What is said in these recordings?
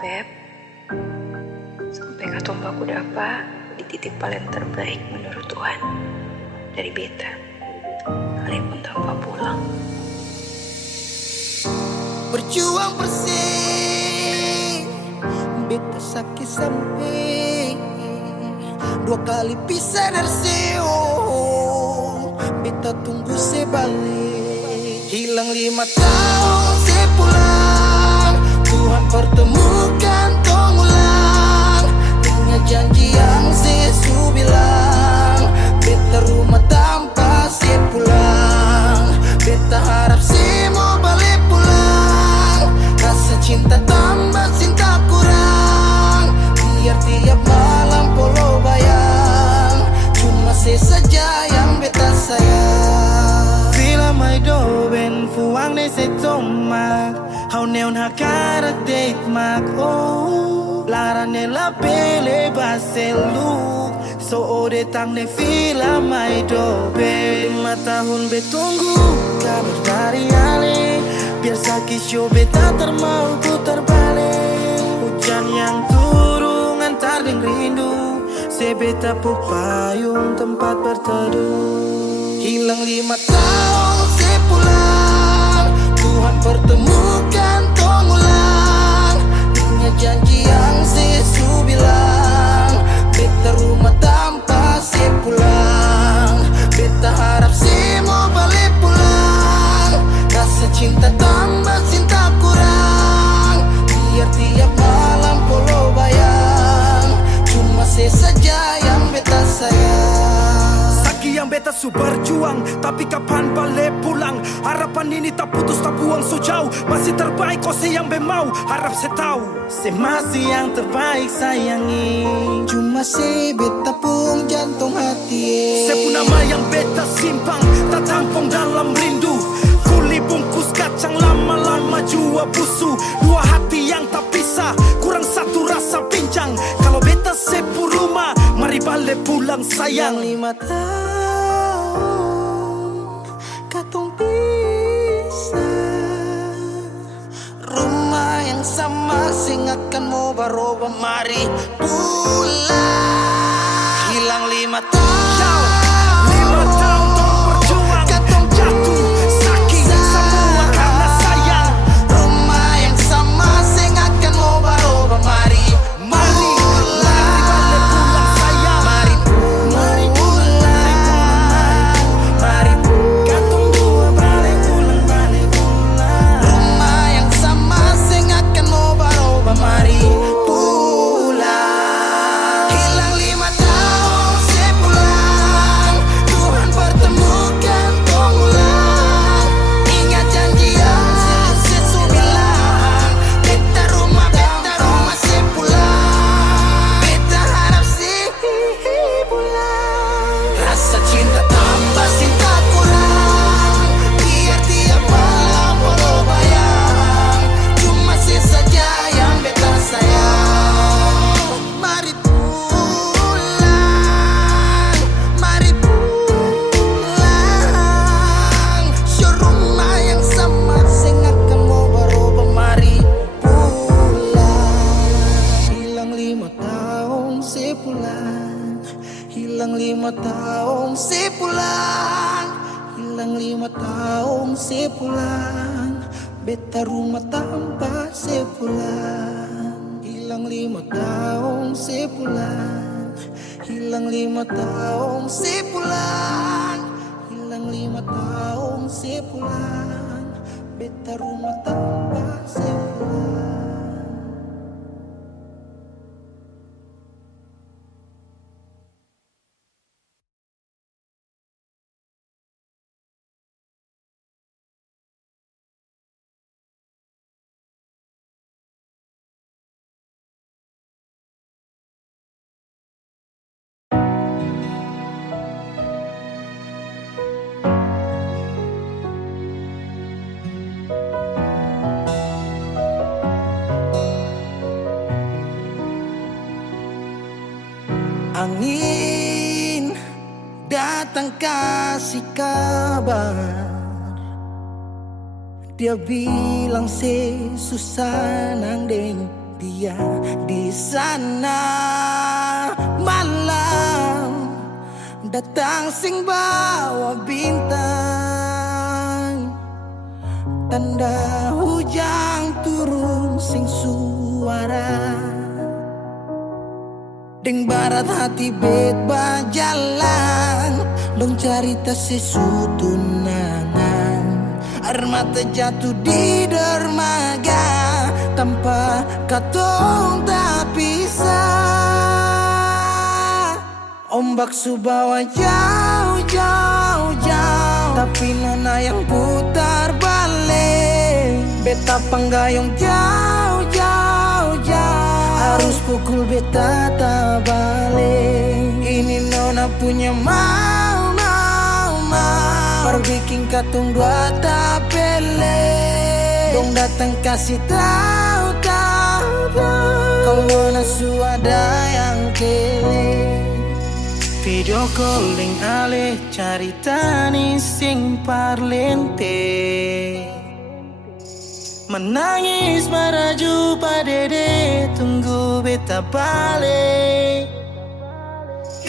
Beb, sampai katong baku dapa dititip paling terbaik menurut Tuhan dari beta, kalaupun tanpa pulang. Berjuang bersih, beta sakit sampai 2 kali pisah dari Seo. Beta tunggu sebalik, hilang 5 tahun sepulang. Tuhan pertemukan tong ulang, ingat janji yang Yesus bilang. Beta rumah tanpa sepulang, beta harap semua balik pulang. Rasa cinta tambah cinta kurang, biar tiap malam polo bayang. Cuma saja yang beta sayang. Vila mai do ben fuang ne se tomak, hau neon hakarak date mak oh. Larane la pele baseluk, so ode tang ne vila mai do ben. 5 tahun betunggu kabar dari ale, biar sakit show beta termau putar balik. Hujan yang turun antar deng rindu, sebeta pupayung tempat berteduh. Hilang 5 tahun sepulang, Tuhan pertemukan tong ulang. Ingat janji yang Yesus bilang, beta rumah tanpa sepulang. Beta harap semua balik pulang. Rasa cinta tambah cinta kurang, biar tiap malam polo bayang. Cuma saja yang beta sayang. Saki yang beta su berjuang, tapi kapan balik pulang? Harapan ini tak putus tak buang so jauh. Masih terbaik kau yang bemau, harap saya tahu. Se masih yang terbaik sayangi, cuma se beta pun jantung hati. Saya pun nama yang beta simpang, tak tampung dalam rindu. Kuli bungkus kacang lama-lama jua busu. 2 hati yang tak pisah, kurang satu rasa pincang. Kalau beta sepu rumah, mari balik pulang sayang. 5 tahun katong pisah, rumah yang sama sing akan mau baroba, mari pulang. Hilang 5 tahun, 5 tahun tong berjuang, katong jatuh sakit semua karena sayang. rumah yang sama sing akan mau baroba, mari Mari balik pulang sayang. Mari pulang, mari Katong dua balik pulang. rumah yang sama sing akan mau baroba, mari pulang. Hilang 5 tahun sepulang, Tuhan pertemukan tong ulang. Ingat janji yang Yesus bilang, beta rumah sepulang. Beta harap sih pulang. Rasa cinta tambah cinta kurang, biar tiap malam polo bayang. Cuma saja yang beta sayang. Mari pulang, mari pulang. Show rumah yang sama sing akan mau baroba, mari pulang. Hilang 5 tahun sepulang, hilang 5 tahun sepulang, hilang 5 tahun sepulang. Beta rumah tanpa sepulang. Hilang 5 tahun sepulang, hilang 5 tahun sepulang, hilang 5 tahun sepulang. Beta rumah tanpa sepulang. Angin datang kasih kabar, dia bilang susah nang deng dia di sana. Malam datang sing bawa bintang, tanda hujan turun sing suara. Deng barat hati bet bajalan, dong cerita sesutunangan. Air mata jatuh di dermaga, tanpa katong tak pisah. Ombak subawa jauh, jauh, jauh, tapi nona yang putar balik. Beta panggayong jauh, jauh, jauh, harus pukul beta tak balik. Ini nona punya mau, mau, mau, perbikin katong dua tak bele. Dong datang kasih tahu, tahu, tahu, kalau nona suada yang kele. Video calling ale carita ni sing parlente, menangis maraju padede tunggu beta balik.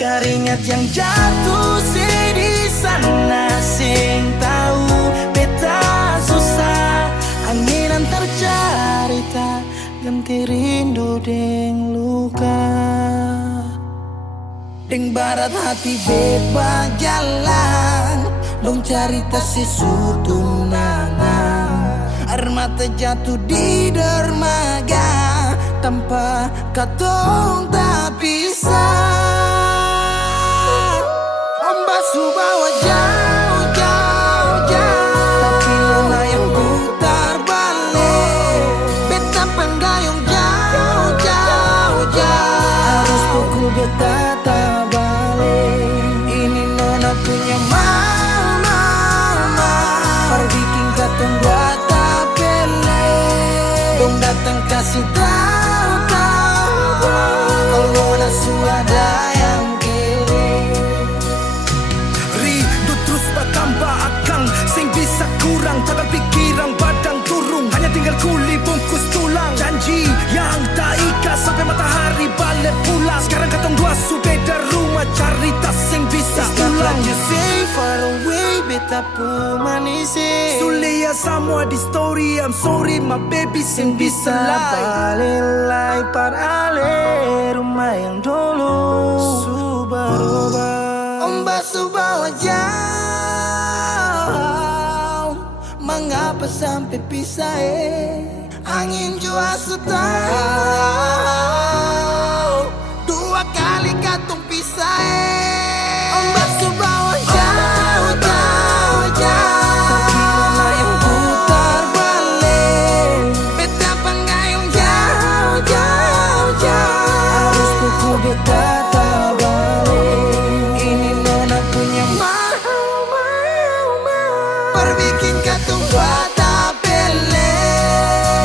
Keringat yang jatuh di sana sing tahu beta susah. Angin antar carita ganti rindu deng luka. Deng barat hati bet bajalan, dong cerita sesutunangan. Air mata jatuh di dermaga, tanpa katong tak pisah. Ombak subawa jauh, jauh, jauh, tapi nona yang putar balik. Beta panggayong jauh, jauh, jauh, harus pukul beta tak balik. Ini nona punya mau, mau, mau, perbikin katong buat dong datang kasih tahu, tahu, kalau nona suada yang kiri. Rindu terus bertambah akang, sing bisa kurang, takkan pikiran badang turung. Hanya tinggal kuli bungkus tulang, janji yang tak ikat sampai matahari balik pulang. Sekarang katong dua su beda rumah, cari tas sing bisa ulang. You say far away, beta pu manise. Sulia semua di story, I'm sorry my baby sing bisa Balilai par ale rumah yang dulu Subaroba. Ombak subawa jauh, mengapa sampai pisah angin jua tahu, dua kali katong pisah Ombak subawa jauh, jauh, jauh, tapi nona yang putar balik. Beta panggayong jauh, jauh, jauh, harus pukul beta tak balik. Ini nona punya mau, mau, mau, perbikin katong buat tak bele.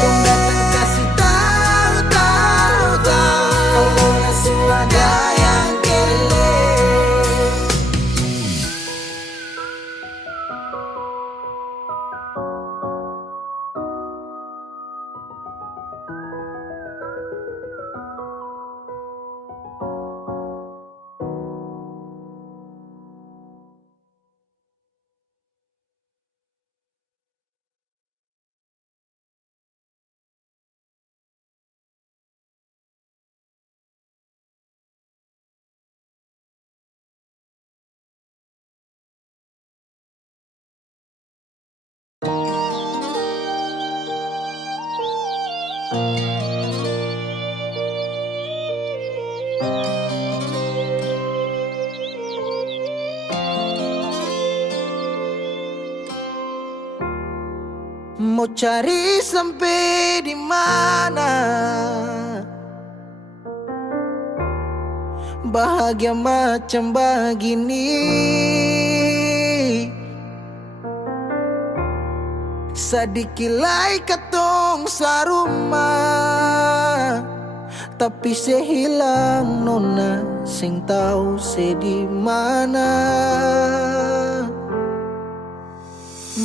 Dong datang kasih tahu, tahu, tahu, kalau nona suada yang kele. Mau cari sampai di mana? Bahagia macam begini, sadikilai katong sarumah, tapi sehilang nona sing tahu se di mana.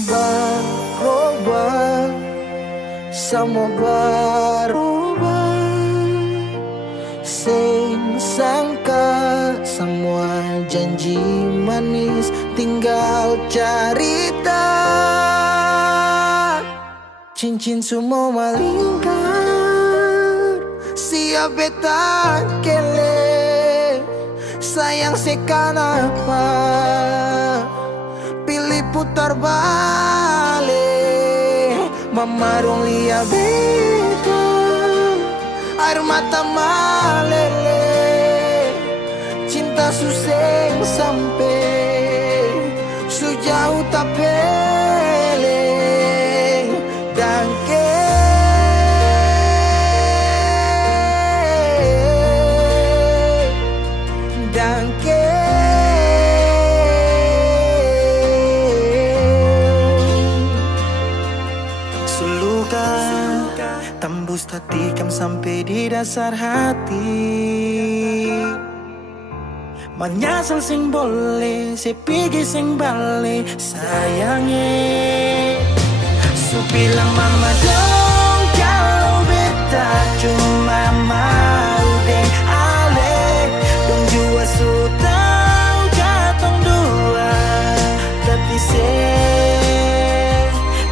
Berubah, semua berubah, sangka semua janji manis tinggal cerita. Cincin semua malingkar, siap beta kele. Sayang sekan apa, pilih putar balik. Mama dong lihat beta, air mata malele. Cinta suseng sampai sejauh tak peleng. Dangke Dangke Suluka tembus tatikam sampai di dasar hati. Menyesal sing boleh, sepigi sing balik sayangnya. Su bilang mama dong kalau beta cuma mau deng ale. Dong jua su tahu katong dua, tapi se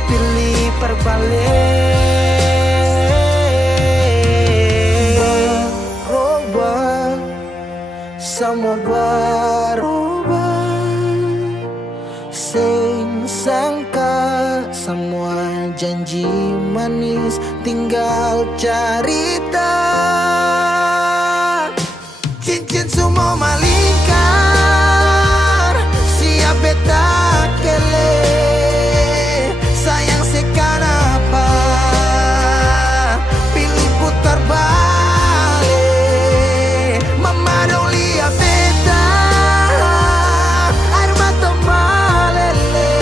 pilih perbalik. Berubah, semua berubah. Sing sangka semua janji manis tinggal cerita. Cincin semua malingkar, siap beta kele. Sayang sekan apa, pilih putar balik. Mama dong lihat beta, air mata malele.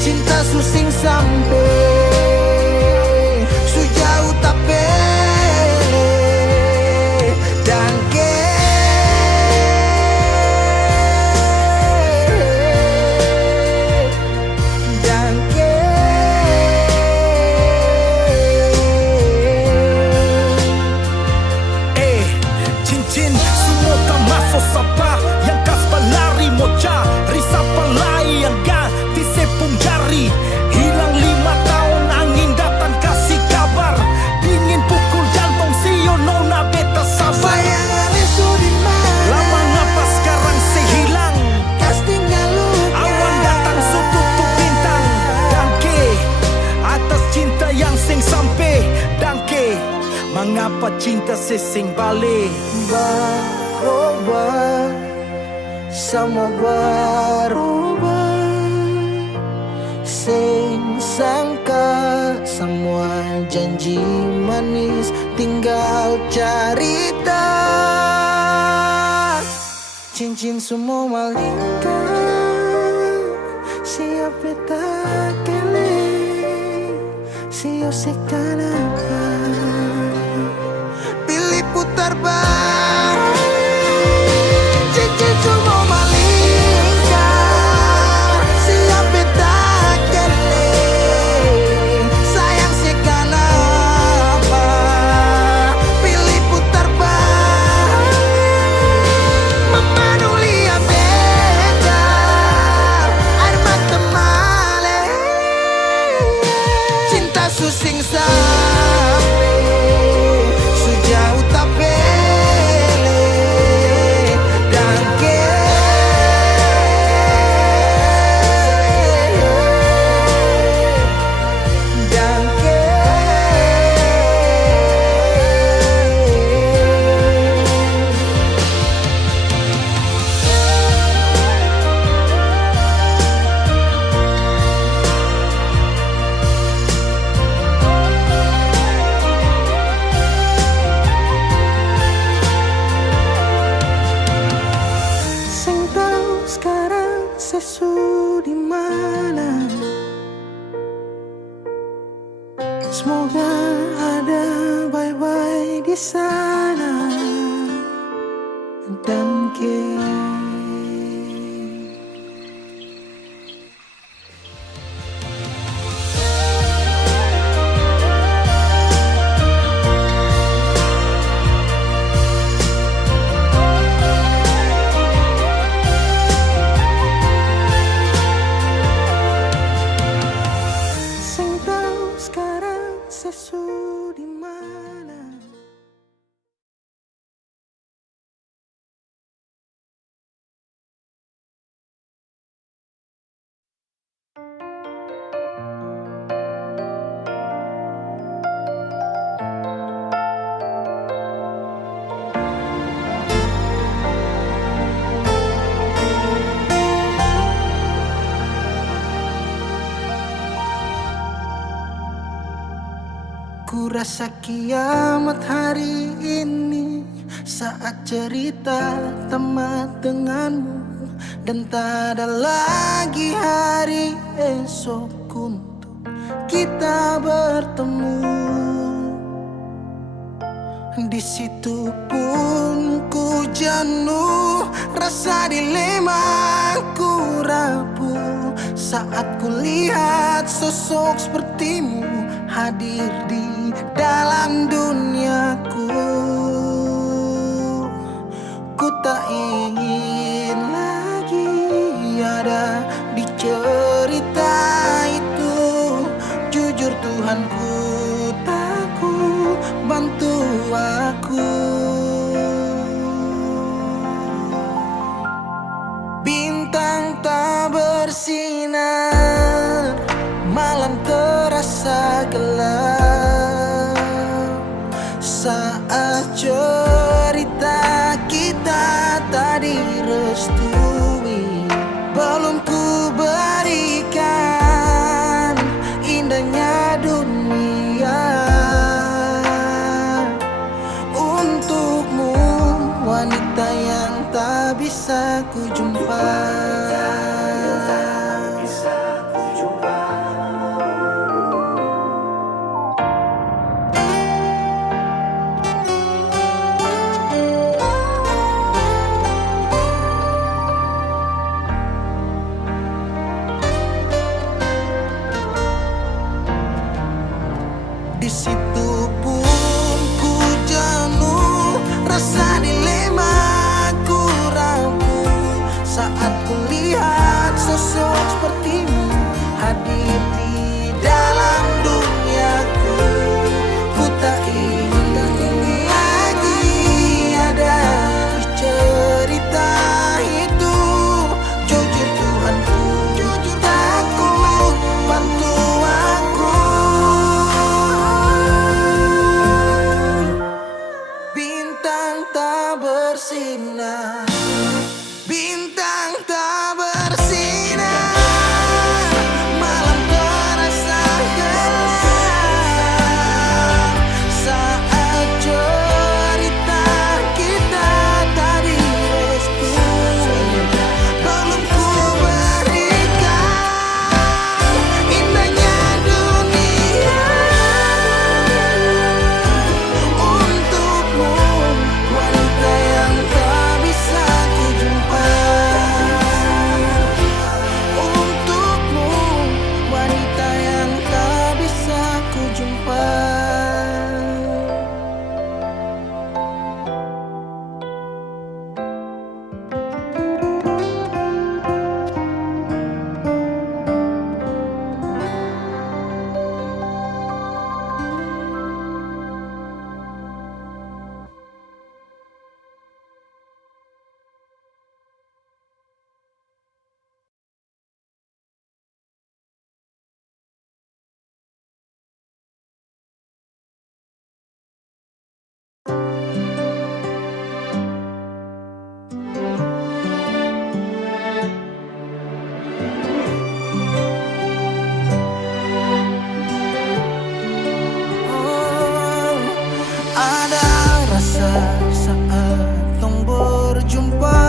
Cinta susing sampai sejauh tak pele. Dangke Dangke cincin semua tak masuk sapa. Yang kas pelari moca, risapa lai yang ganti sepung jari. Hilang 5 tahun angin datang kasih kabar. Dingin pukul jantung sio nona beta sabar. Bayangannya sudah mana? Lama ngapa sekarang sehilang? Kas tinggal luka. Awan datang su tutup bintang. Dangke atas cinta yang sing sampai. Dangke mengapa cinta sesing balik? Berubah, semua berubah. Sing sangka semua janji manis tinggal cerita. Cincin semua malingkar, siap beta kele. Siap sekan apa, pilih putar balik. Cincin semua malingkar, siap beta kele. Sayang sekan apa, pilih putar balik. Mama dong lihat beta, air mata male. Cinta susing sampai sejauh tak pele. Dangke Dangke sing tahu sekarang sesu di mana. Semoga ada bye-bye di sana. Dangke Yesus di mana? Ku rasa kiamat hari ini saat cerita tamat denganmu, dan tak ada lagi hari esok untuk kita bertemu. Di situ pun ku jenuh, rasa dilema ku rapuh saat ku lihat sosok sepertimu hadir di dalam duniaku. Ku tak ingin lagi ada di cerita itu. Jujur Tuhan, ku takut, bantu aku. Bintang tak bersinar, malam terasa gelap saat cerita kita tak direstui. Belum ku berikan indahnya dunia untukmu, wanita yang tak bisa ku jumpa. Di situ pun ku jenuh, rasa dilema ku rapuh saat ku lihat sosok sepertimu hadir di dalam duniaku. Ku tak ingin lagi ada di cerita itu. Jujur Tuhanku, jujur takut, bantu aku. Bintang tak bersinar, bintang tak bersinar, malam terasa gelap saat cerita kita tak direstui. Belum ku berikan indahnya dunia untukmu, wanita yang tak bisa ku jumpa. Untukmu, wanita yang tak bisa ku jumpa. Ada rasa saat tong berjumpa,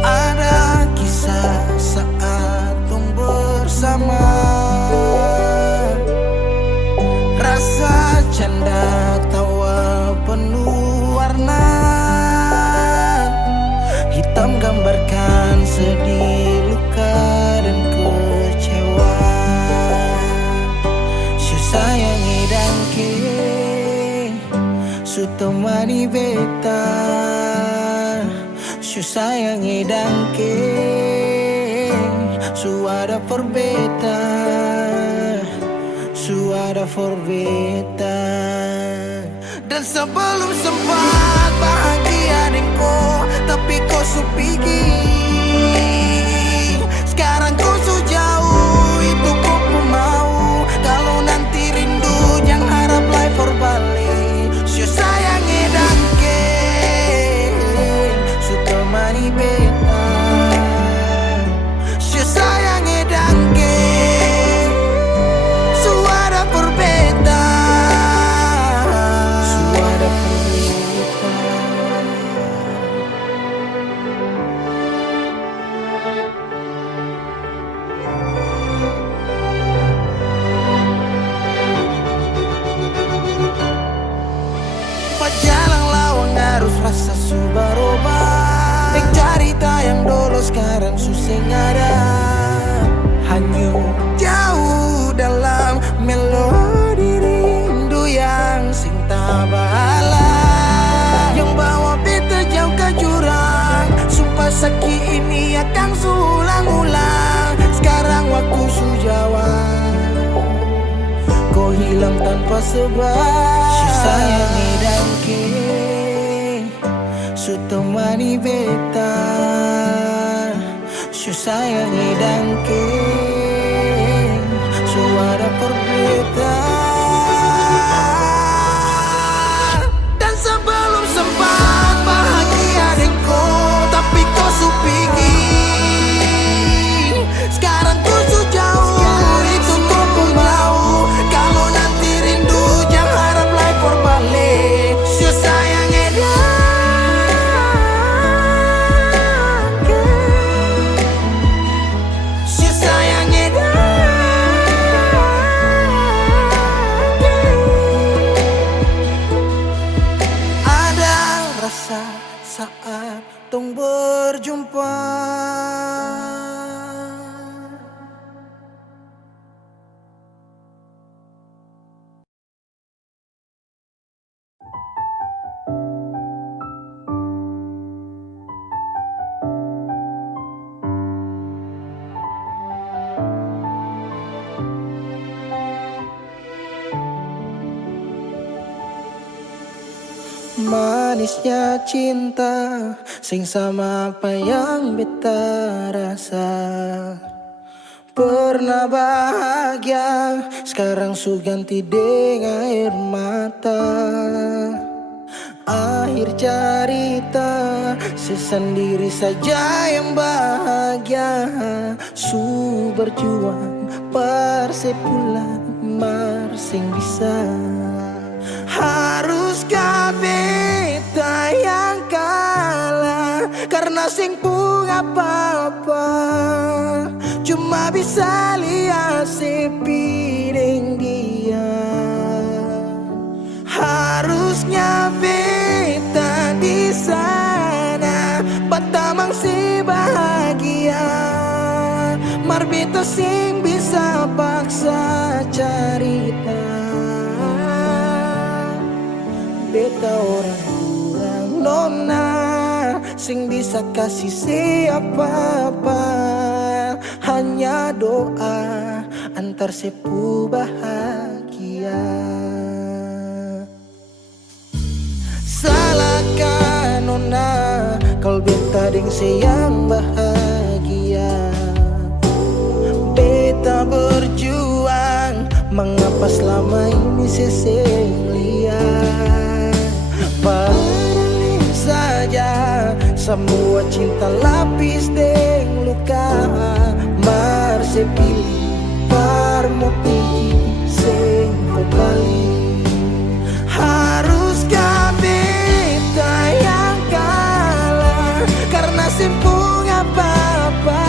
ada kisah saat tong bersama, rasa canda tawa penuh warna, hitam gambarkan sedih, luka dan kecewa. Sayangi dan ke su temani beta, su sayangi dan ke su ada perbeda. suara for beta. Dan sebelum sempat bahagia denko, tapi kau supigi. Sekarang kau so jauh, itu kau pun mau. Kalau nanti rindu jangan harap life for balik. Sio sayang edangke, su temani beta. Sio sayang edangke, suara for beta. Suara for beta. Jalan lawang harus rasa subaroba. Cerita yang dulu sekarang susah ada. Hanyut jauh dalam melodi rindu yang sing tak bala. Yang bawa beta jauh ke jurang. Sumpah sakit ini akan sulang-ulang. Sekarang waktu sujawab, kau hilang tanpa sebab. Sayang edangke, su temani beta. Su sayang edangke, suara for beta. Dan sebelum sempat bahagia denko, tapi kau su pergi. Sekarang kau su jauh, itu kau pun mau. Kalau nanti rindu jangan harap life for balik. Sio sayang edangke, sio sayang edangke. Ada rasa saat tong berjumpa. Manisnya cinta, sing sama apa yang beta rasa. Pernah bahagia, sekarang su ganti dengan air mata. Akhir cerita, sesendiri saja yang bahagia. Su berjuang, persepulan, marsing bisa. Haruskah beta yang kalah karena sing pun apa-apa. Cuma bisa lihat sepi dengan dia. Harusnya beta di sana, batamang si bahagia. Mar beta sing bisa paksa cerita. Beta orang kurang nona, sing bisa kasih siapa-apa. Hanya doa antar sepu bahagia. Salahkah nona kalau beta deng sayang bahagia. Beta berjuang, mengapa selama ini seseng lihat. Padahal saja semua cinta lapis deng luka. Mar sepilih parmo pigi sing kembali. Haruskah beta yang kalah karena simpung apa-apa.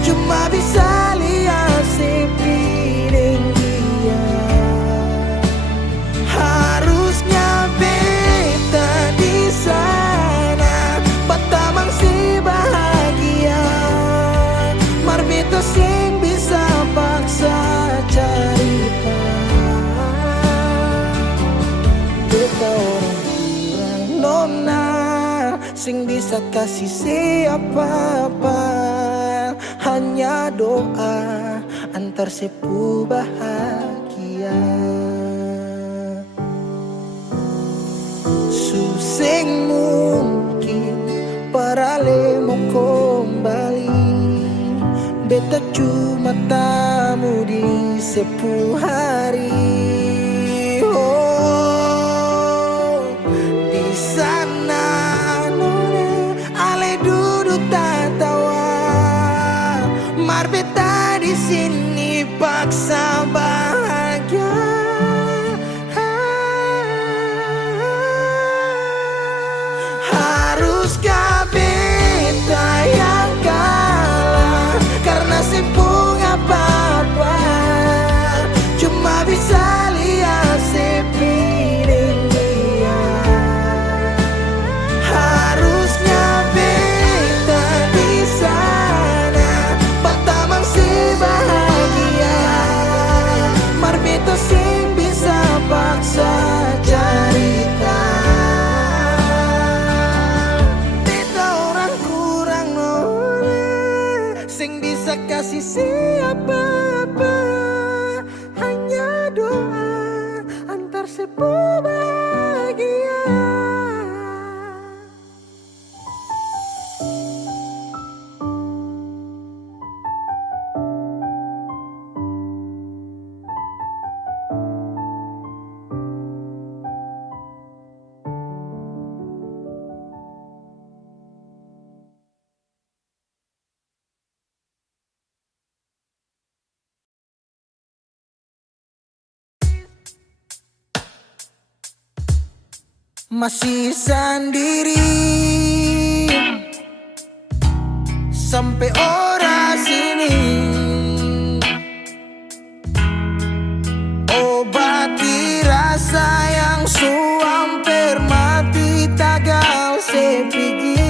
Cuma bisa lihat sepi deng dia. Harusnya beta di sana, batamang si bahagia. Mar beta sing bisa paksa cerita. Beta orang kurang nona, sing bisa kasih siapa-apa. Hanya doa antar sepu bahagia. Suseng mungkin parale mau kembali, beta cuma tamu di 10 hari. Oh, di sana nona ale duduk tatawa, mar beta di sini paksa bahagia. Haruskah beta yang kalah karena sempung apa-apa, cuma bisa lihat sepiring dia. Harusnya beta di sana pertama si bahagia, mar beta sing bisa paksa cerita. Sing bisa kasih siapa-apa, hanya doa antar sepuh bahagia. Masih sendiri sampai ora sini, obati rasa yang suamper mati tagal sepigi.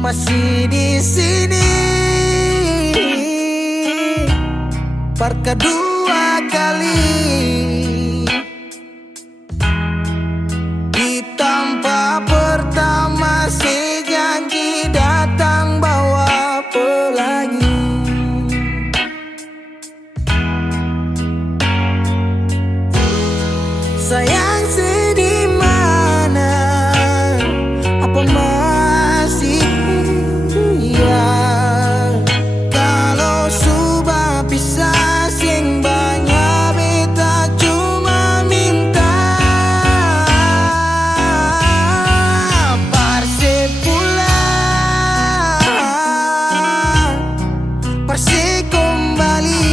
Masih di sini par kedua kali, tanpa pertama si janji datang bawa pelangi. Sayang sedih mana, apa masih iya? Kalau sudah pisah sing banyak beta cuma minta Persi kembali,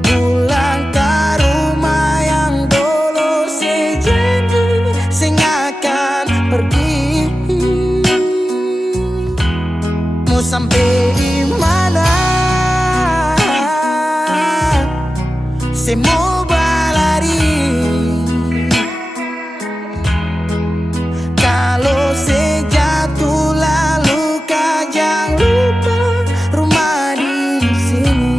pulang ke rumah yang dulu sejanji sing akan pergi. Mau sampai di mana? Semua berlari. Kalau sejatuh lalu kau jangan lupa rumah di sini.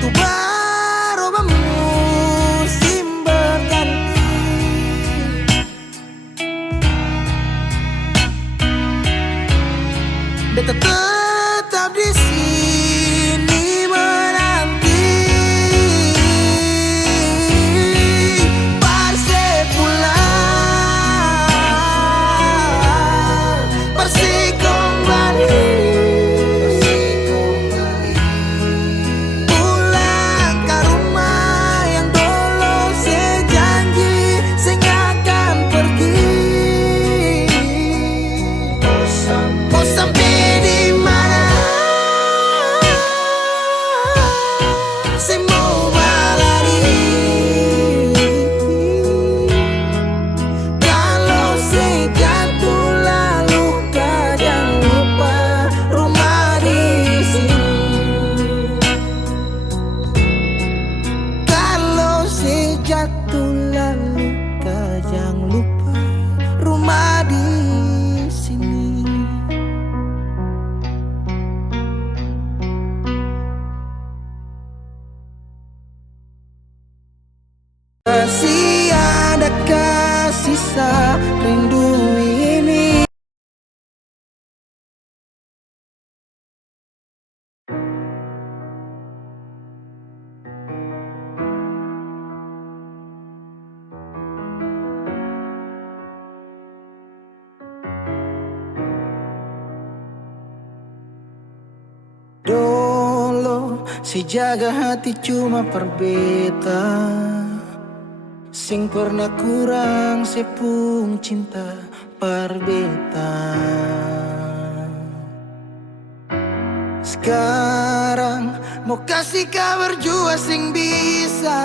Waktu berubah musim berganti, beta tetap di sini menanti. Persib pulang, Persib kembali, pulang ke rumah yang dulu sejanji sing akan pergi. Mau sampai di mana? Saya mau berlari. Kalau saya jatuh lalu kau jangan lupa rumah di sini. Kalau saya jatuh lalu kau jangan lupa rumah di sini. Masih adakah sisa rindu ini? Dulu si jaga hati cuma perbeta, sing pernah kurang sepung cinta perbeta. Sekarang mau kasih kabar jua sing bisa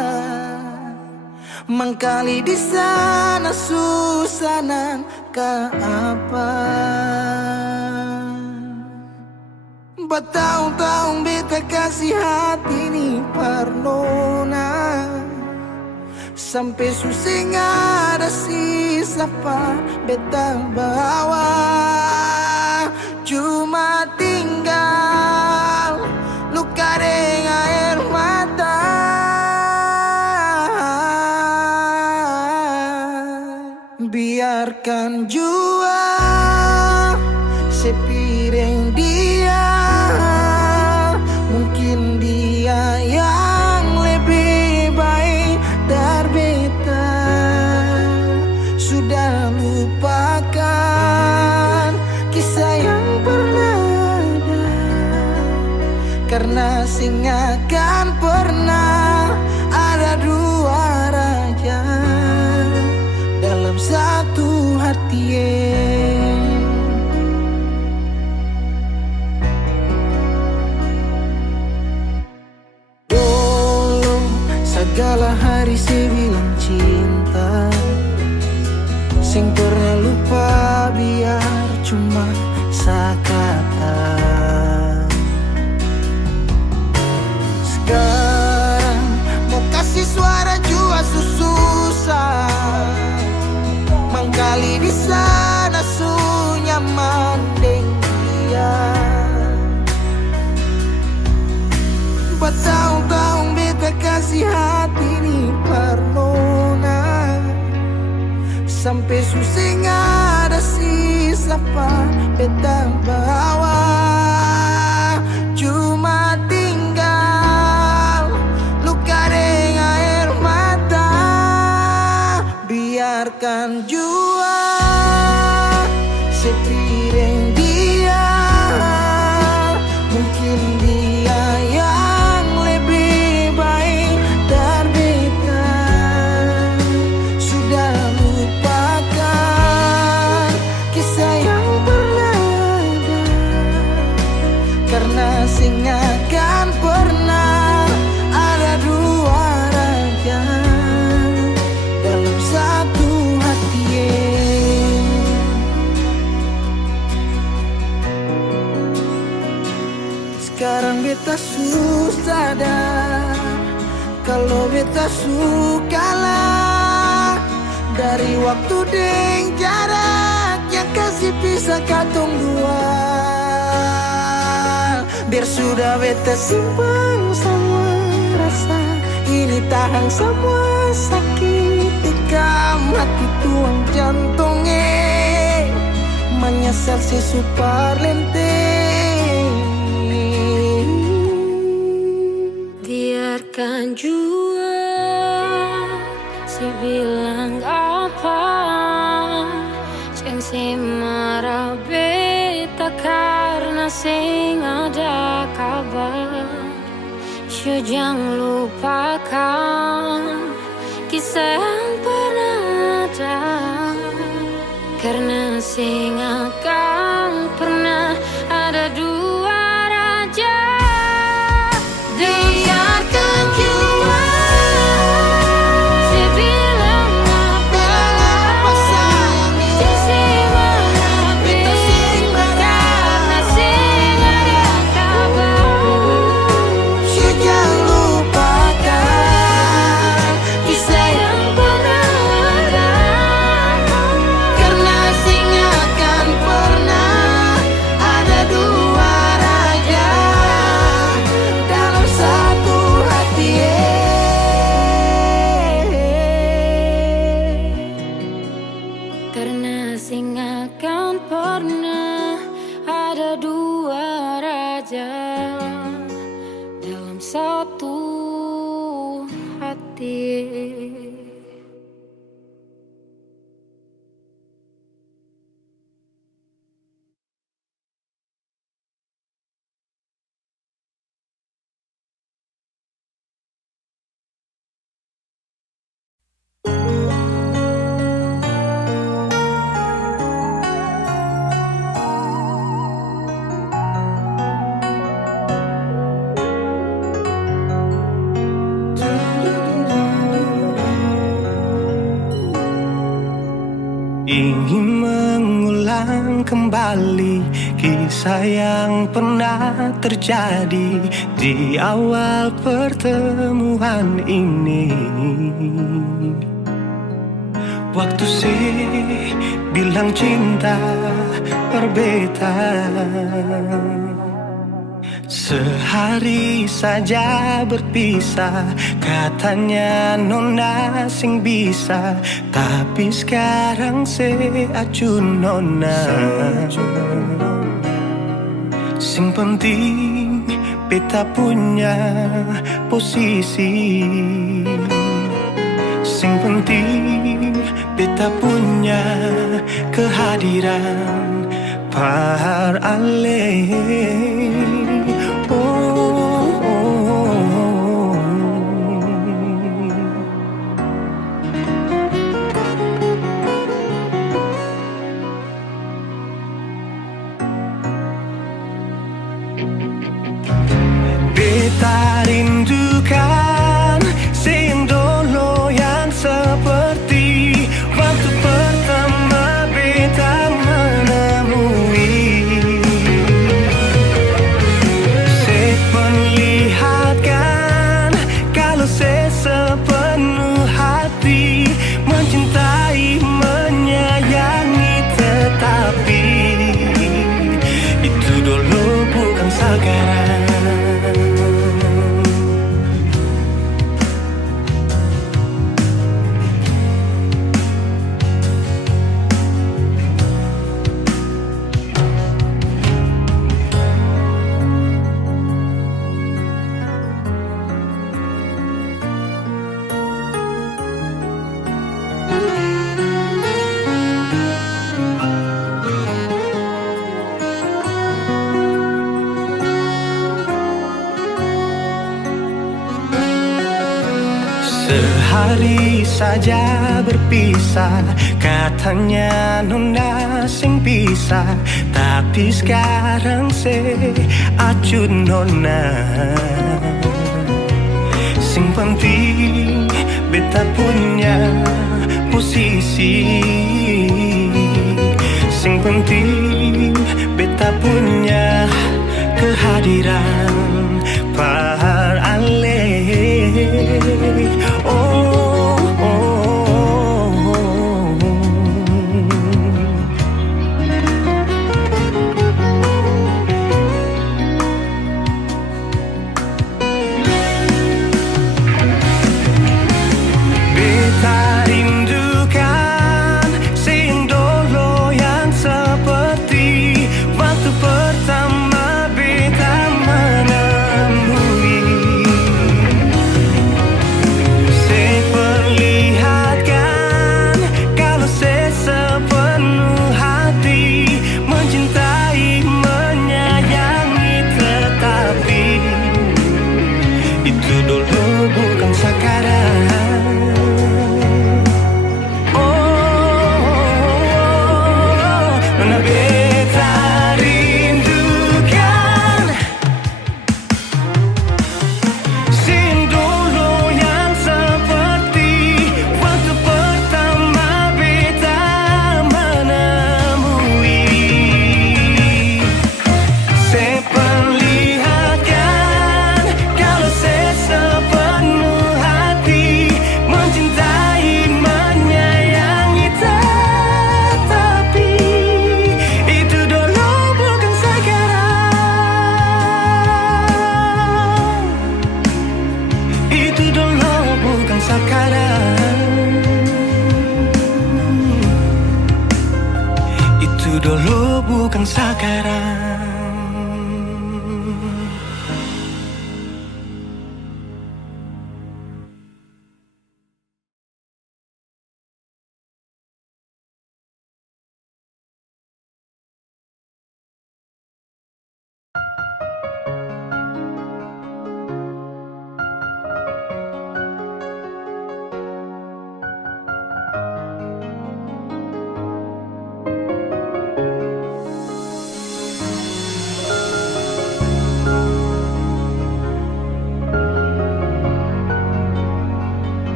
mengkali di sana susanan ke apa. Bertahun-tahun beta kasih hati ni parnona, sampai susah ada sisa pa beta bawa. Cuma tinggal luka dengan air mata. Biarkan jua sepiring dia, mungkin dia yang lebih baik dari beta. Sudah lupakan kisah yang pernah ada, karena sing akan pernah ada dua raja dalam satu hati. Dulu segala hari saya bilang cinta, sing pernah lupa biar cuma sekata. Sekarang mau kasih suara jua susah, mangkali di sana su nyaman deng dia. Bertahun-tahun beta kasih hati ni parnona, sampai susah ada sisa pa beta bawa. Cuma tinggal luka dengan air mata. Biarkan jua sepiring dia, mungkin dia yang lebih baik dari beta. Sudah lupakan kisah yang pernah ada, karena sing akan pernah ada dua raja dalam satu hati. Sekarang beta susah sadar kalau beta sukalah dari waktu deng jarak yang kasih pisah katong dua. Biar sudah beta simpan semua rasa ini tahan semua sakit tikam hati tuang jantungnya menyesal si super lenteng. Biarkan jua si bilang apa, jangan si marah beta karena sing ada kabar. Yo jangan lupakan kisah yang pernah ada, karena sing akan pernah ada dua raja. Biarkan jua si bilang apa, si marah beta karena sing ada kabar. Yo jangan lupakan kisah yang pernah ada, karena sing akan pernah ada dua raja dalam satu hati. Karena sing akan pernah ada dua raja dalam satu hati. Ingin mengulang kembali kisah yang pernah terjadi di awal pertemuan ini. Waktu si bilang cinta berbeda, sehari saja berpisah, katanya nona sing bisa, tapi sekarang se acun nona. Sing penting beta punya posisi, sing penting beta punya kehadiran par ale. Beta rindukan sing dulu yang seperti waktu pertama beta menemui. Seperlihatkan kalau saya sepenuh hati mencintai, menyayangi, tetapi itu dulu bukan sekarang. Sehari saja berpisah, katanya nona sing pisah, tapi sekarang se acun nona. Sing penting beta punya posisi, sing penting beta punya kehadiran par ale. Oh, oh, oh.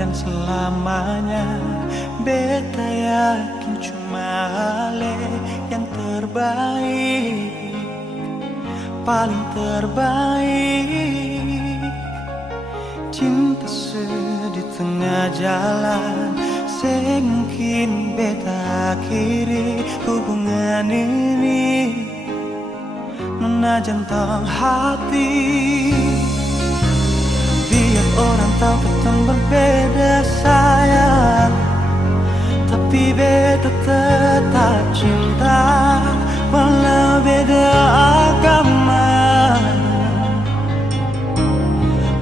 dan selamanya. Beta yakin cuma Ale yang terbaik, paling terbaik. Cinta di tengah jalan, semungkin beta akhiri hubungan ini. Menajan tang hati, biar orang tahu kita berbeda sayang, tapi beta tetap cinta walau beda agama.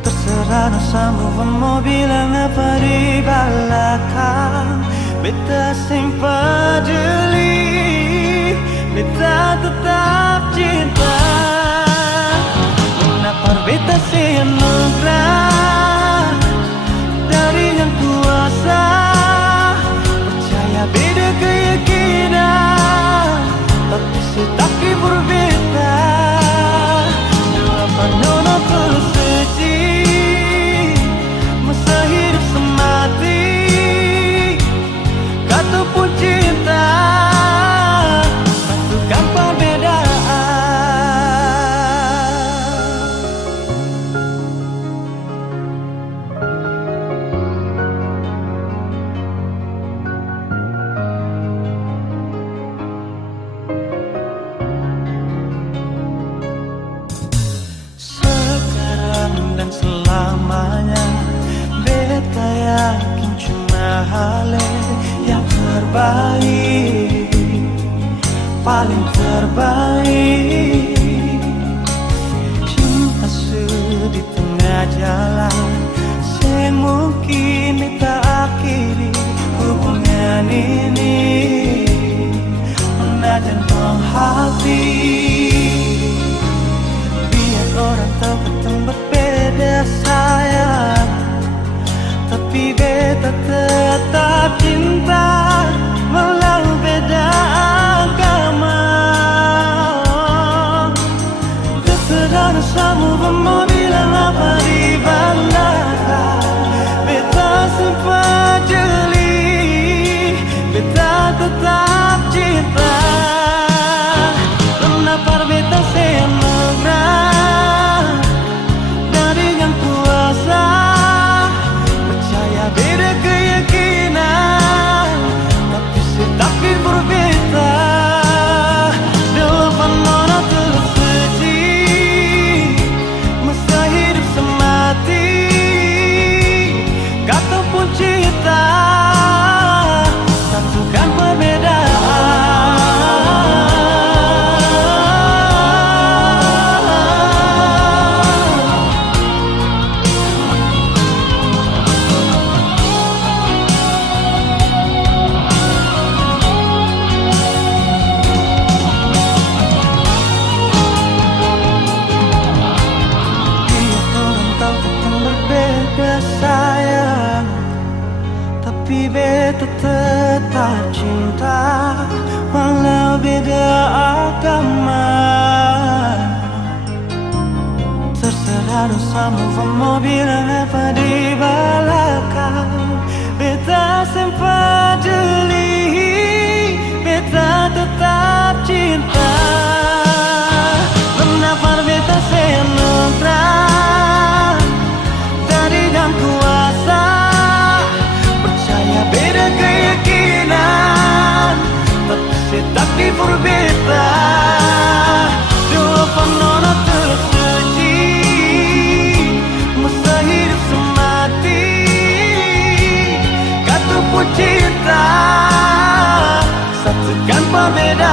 Terserah sama mau bilang apa di belakang, beta sing peduli, beta tetap cinta. Menapar beta si anugerah dari yang kuasa, percaya beda keyakinan, tapi setaki berbeda. Apa nono tulus suci, masa hidup semati, kata pun cinta, satukan perbedaan. Sekarang dan selamanya, beta yakin cuma Ale yang terbaik, paling terbaik. Cinta di tengah jalan, semungkin beta akhiri hubungan ini. Menajan tong hati, biar orang tahu kita berbeda sayang, tapi beta tetap cinta walau beda agama. Terserah sama mau bilang apa di belakang, beta sempat jeli, beta tetap cinta. Menapar beta semegrah dari yang kuasa, percaya beda keyakinan, tapi setaki berbeda. Depan nona tulus suci, masa hidup semati, kata pun cinta, satukan perbedaan. Sayang, tapi beta tetap cinta walau beda agama. Terserah sama mau bilang apa di belakang, beta sempat jeli, beta tetap cinta. Menapar beta senutrah dari yang kuasa, percaya beda keyakinan, tapi setaki berbeda. Dua penona tersuci, masa hidup semati, kata pun cinta, satukan perbedaan.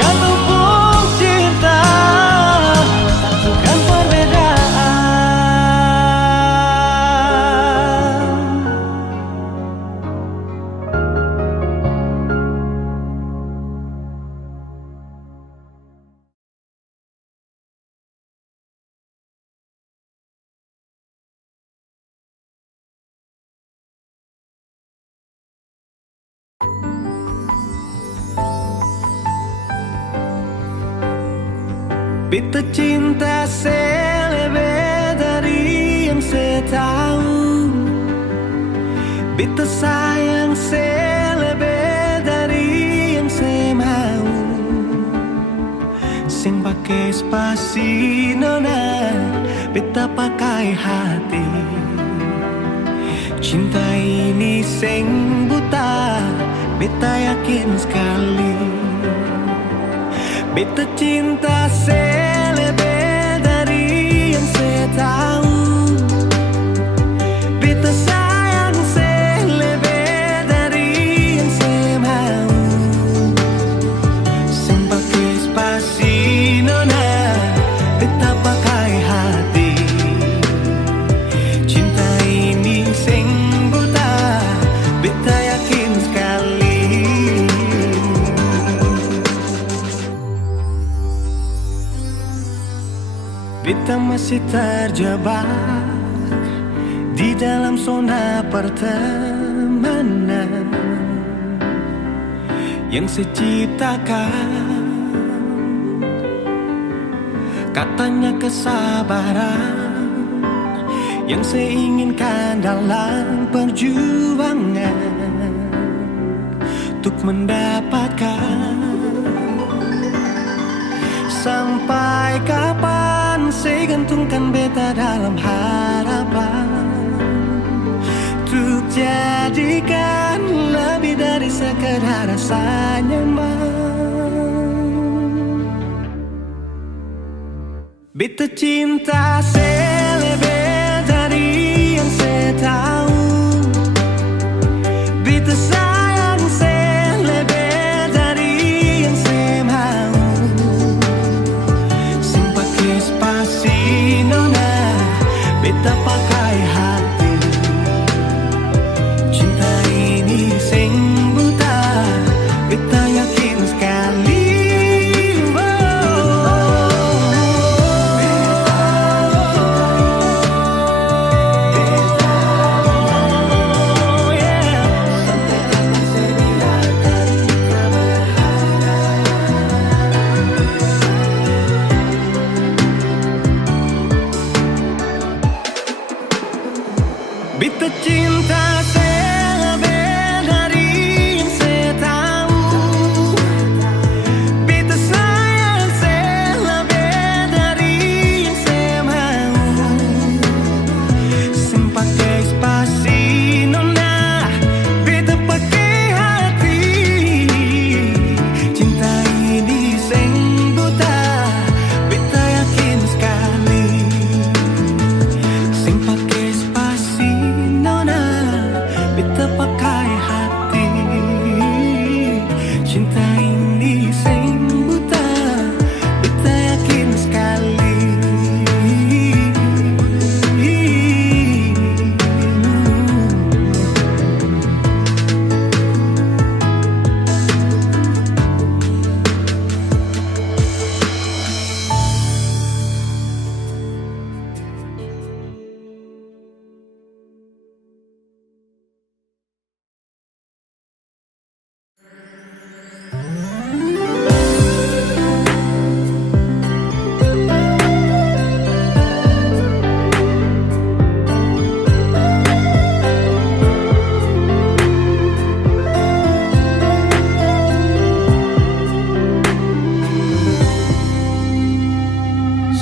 Kata pun cinta, satukan perbedaan. Beta cinta selebih dari yang saya tahu, beta sayang saya lebih dari yang saya mau. Sing pakai spasi nona, beta pakai hati. Cinta ini sing buta, beta yakin sekali. Beta cinta saya lebih dari yang saya tahu. Beta sayang saya lebih dari yang saya mau. Sing pakai spasi nona, beta pakai hati. Cinta ini sing buta, beta yakin sekali. Beta masih terjebak di dalam zona pertemanan yang saya ciptakan. Katanya kesabaran yang saya inginkan dalam perjuangan untuk mendapatkan. Sampai kapan saya gantungkan beta dalam harapan untuk jadikan lebih dari sekedar rasa nyaman. Beta cinta saya lebih dari yang saya tahu. Beta sayang saya lebih dari yang saya mau. Sing pakai spasi nona, beta pakai hati. Cinta ini sing buta, beta yakin sekali. Beta cinta saya lebih dari yang saya tahu. Beta sayang saya lebih dari yang saya mau. Sing pakai spasi nona, beta pakai hati. Cinta ini sing buta, beta yakin sekali. Sing pakai spasi nona, beta pakai hati. Cinta ini sing buta, beta yakin sekali.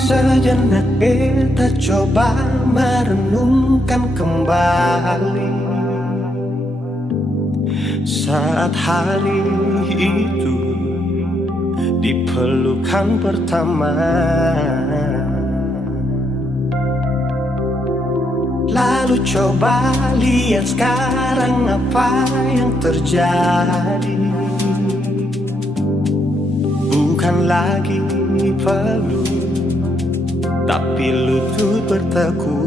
Sejenak beta coba merenungkan kembali saat hari itu di pelukan pertama. Lalu coba lihat sekarang apa yang terjadi. Bukan lagi peluk, tapi lutut bertekuk.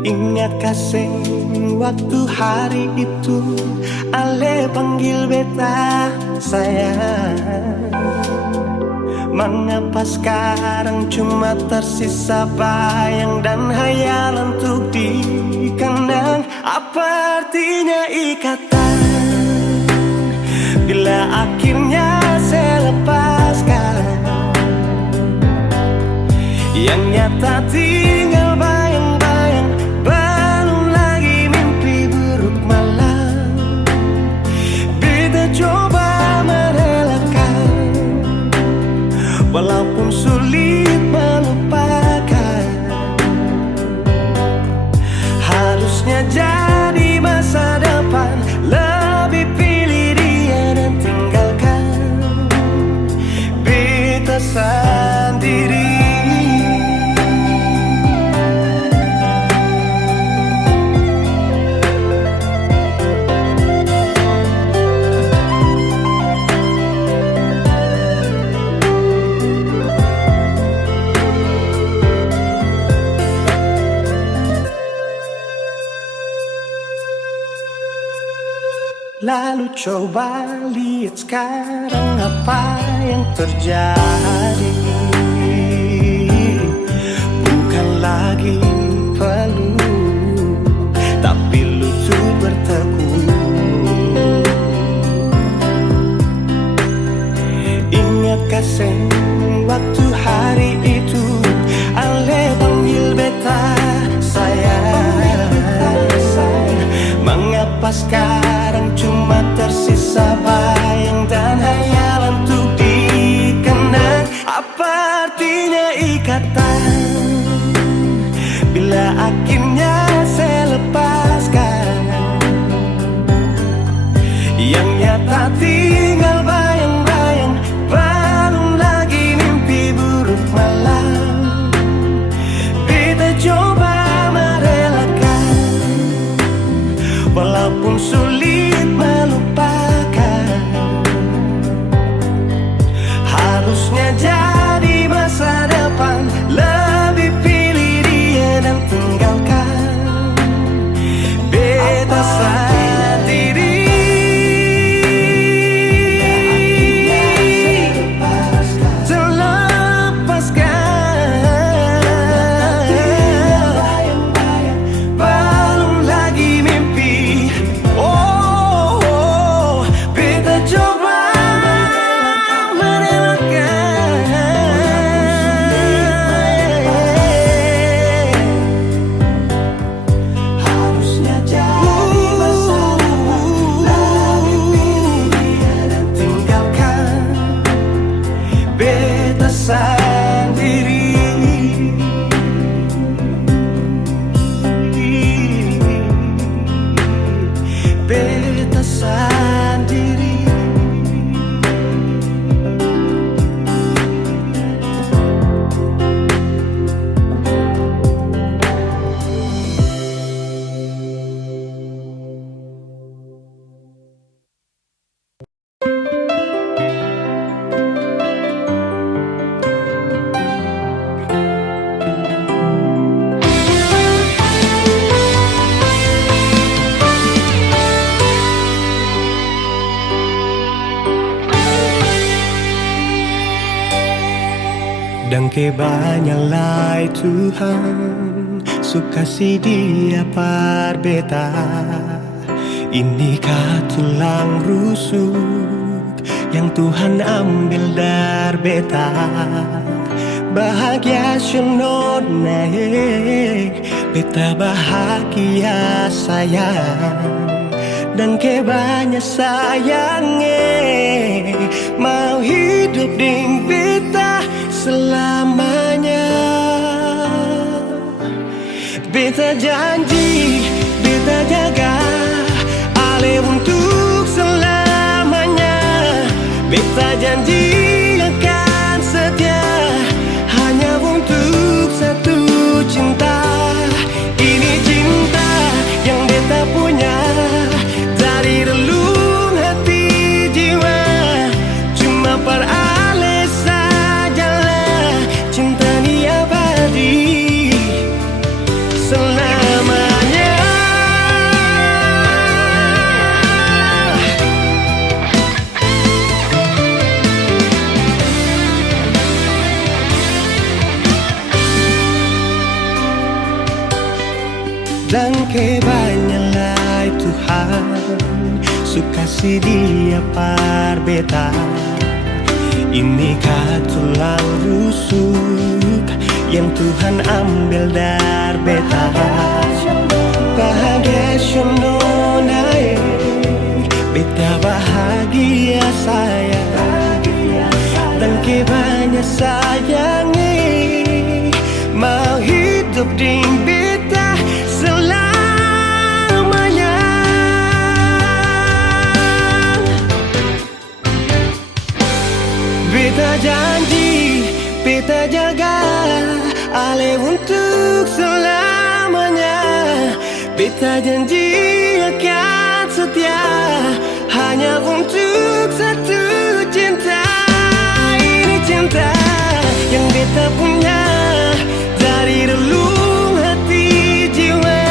Ingat kasih waktu hari itu Ale panggil beta sayang. Mengapa sekarang cuma tersisa bayang dan hayalan untuk dikenang? Apa artinya ikatan bila akhirnya saya lepaskan? nyata tinggal bayang-bayang, belum lagi mimpi buruk malam. Beta coba merelakan, walaupun sulit melupakan. Harusnya jadi masa depan, lebih pilih dia dan tinggalkan beta sendiri. Lalu coba lihat sekarang apa yang terjadi. Bukan lagi peluk, tapi lutut bertekuk. Ingatkah sen waktu hari itu Ale panggil beta sayang? Mengapa sekarang cuma tersisa bayang dan hayalan untuk dikenang? Apa artinya ikatan bila akhirnya saya lepaskan? Yang nyata tinggal bayang-bayang, belum lagi mimpi buruk malam. Beta coba merelakan, walaupun sulit melupakan. Harusnya jadi masa depan, lebih pilih dia dan tinggalkan beta sendiri. Beta sendiri. Dan kebanyalah Tuhan suka si dia par beta. Inikah tulang rusuk yang Tuhan ambil dari beta? Bahagia senod naik, beta bahagia sayang. Dan kebanyak sayangnya mau hidup ding beta selamanya. Beta janji, beta jaga Ale untuk selamanya. Beta janji akan setia hanya untuk satu cinta. Ini cinta yang beta punya dari relung hati jiwa. Cuma per Ale sajalah cinta ni abadi selamanya. Dan kebanyalah Tuhan suka si dia par beta. Inikah tulang rusuk yang Tuhan ambil dari beta. Bahagia syono naik, beta bahagia sayang, dan ke banyak sayangi, mau hidup di beta selamanya. Beta janji, beta jaga Ale untuk selamanya. Beta janji akan setia hanya untuk satu cinta. Ini cinta yang beta punya dari relung hati jiwa.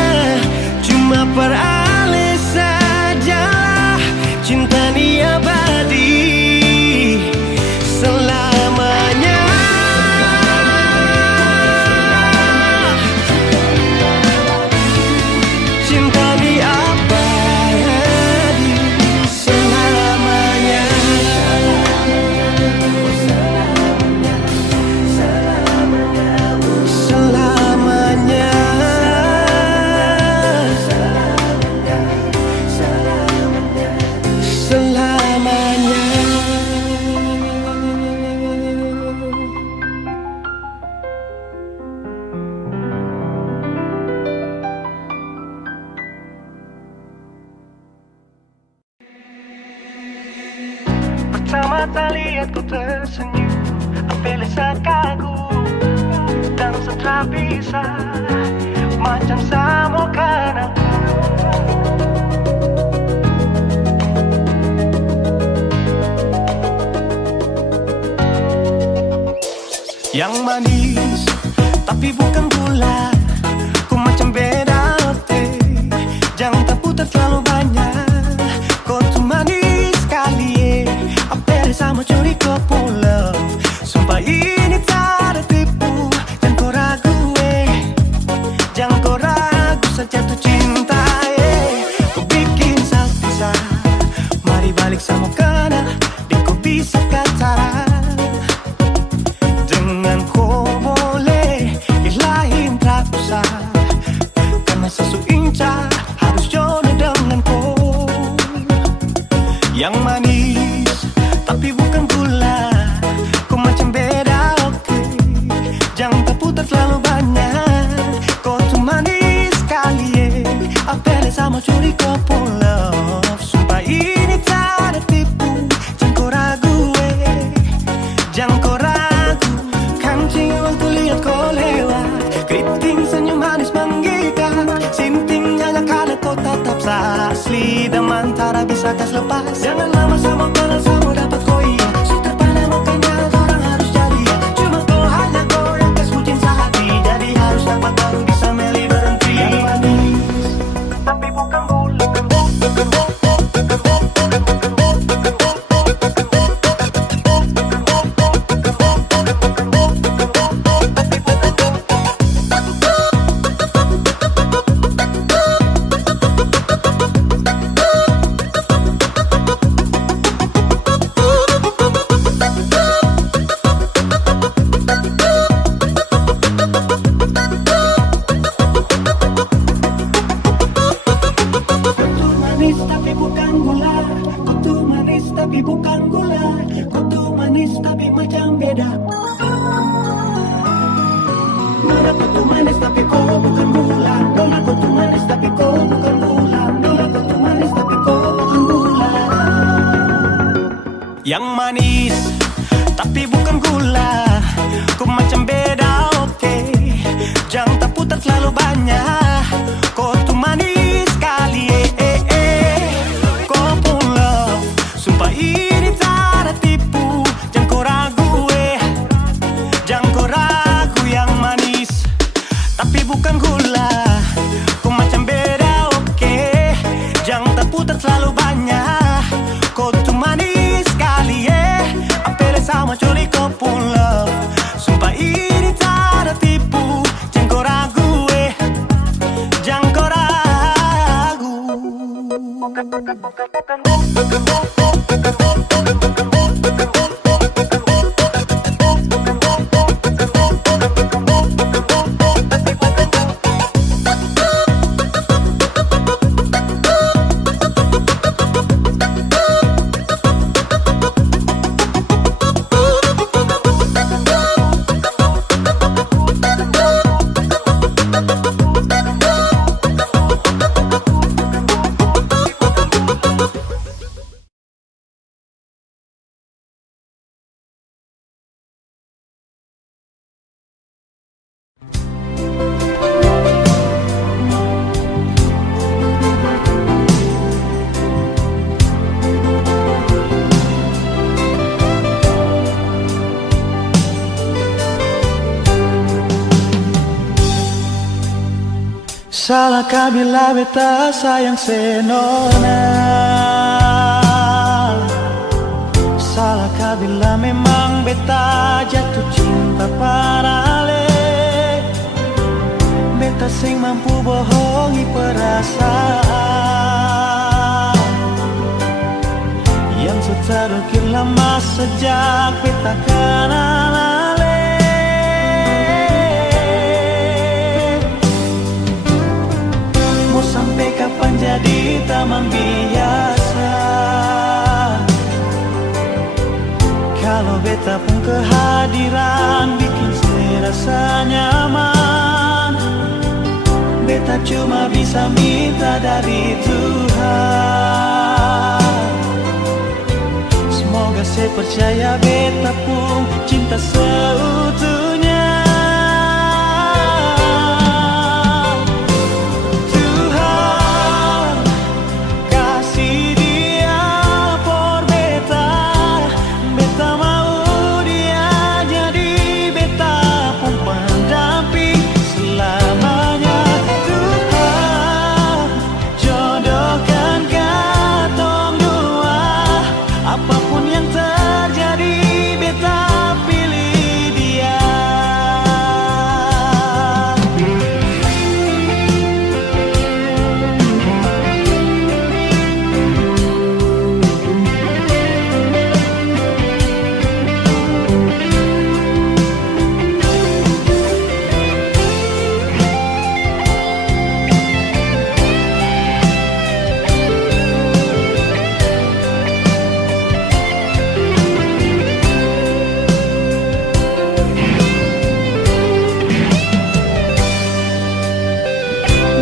Cuma per Ale sajalah cinta ni abadi selamanya. Cinta ni abadi selamanya. Selamanya. Selamanya. Pertama lihat ku tersenyum, ambil sekagum dan setelah bisa macam sama kan aku. Yang manis tapi bukan gula, ku macam beda teh, jangan terputar terlalu banyak. Kau tuh manis sekali, apel sama curi kau pulau. Sumpah ini tak ada tipu, jangan kau ragu jangan kau ragu saja tuh cinta kau bikin satu-satu, mari balik sama kena, dan kau bisa katakan dengan kau boleh ilahin tak usah, karena sesu inca harus jodoh dengan kau. Yang manis tapi bukan gula, kau macam beda oke, jangan terputar terlalu banyak. Kau tuh manis sekali apel sama curi kau pulau. Sumpah ini tak ada tipu, jangan kau ragu jangan kau ragu. Kancing waktu lihat kau lewat, keriting senyum manis menggigit, sinting nyala karena kau tetap asli, dan mantara bisa kas lepas. Jangan lama sama kenal sama dapat kau iya, sudah pada makanya orang harus jadi. Cuma kau hanya kau yang kas bucin sehati, jadi harus dapat baru bisa meli berhenti. Yang manis tapi bukan gula, tapi bukan gula. Kau tuh manis tapi bukan gula, kau tuh manis tapi macam beda. Nona kau tuh manis tapi kau bukan gula, Nona kau tuh manis tapi kau bukan gula, Nona kau tuh manis tapi kau bukan gula. Yang manis tapi bukan gula, kau macam beda oke, jangan terputar terlalu banyak. Kau tuh manis sekali kau pulau. Sumpah ini tak ada tipu, jangan kau ragu jangan kau ragu. Yang manis tapi bukan gula, kau macam beda oke, jangan terputar terlalu banyak. Kau tuh manis sekali Salahkah bila beta sayang senona? Salahkah bila memang beta jatuh cinta parale? Beta sing mampu bohongi perasaan yang terukir lama sejak beta kenal ale. Mau sampai kapan jadi teman biasa? Kalau beta pun kehadiran bikin serasa nyaman. Beta cuma bisa minta dari Tuhan. Semoga saya percaya beta pun cinta seutuhnya. Tuhan kasih dia por beta. Beta mau dia jadi beta pun pendamping selamanya. Tuhan jodohkan katong dua. Apapun yang terjadi beta pilih dia.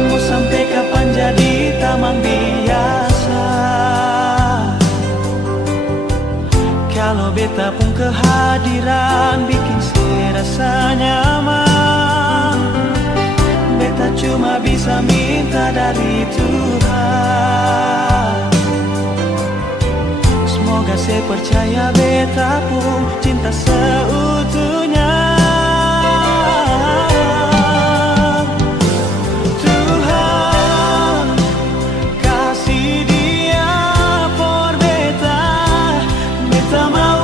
Mau sampai kapan jadi teman biasa? Kalau beta pun kehadiran bikin serasa nyaman. Beta cuma bisa minta dari Tuhan. Semoga saya percaya beta pun cinta seutuhnya. Tuhan kasih dia por beta. Beta mau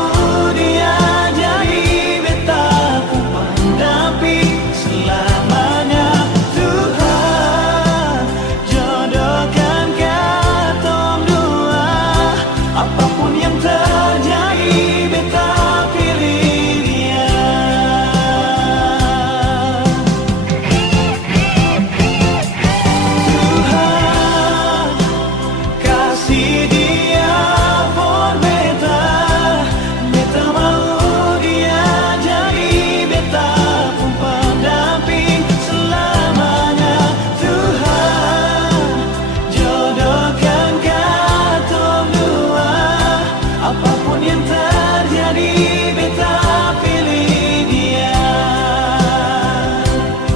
dia jadi beta pun pendamping selamanya. Tuhan jodohkan katong dua. Apapun yang terjadi beta pilih dia. Tuhan kasih dia por beta. Beta mau dia jadi beta pun pendamping selamanya. Tuhan jodohkan katong dua. Apapun yang terjadi beta pilih dia.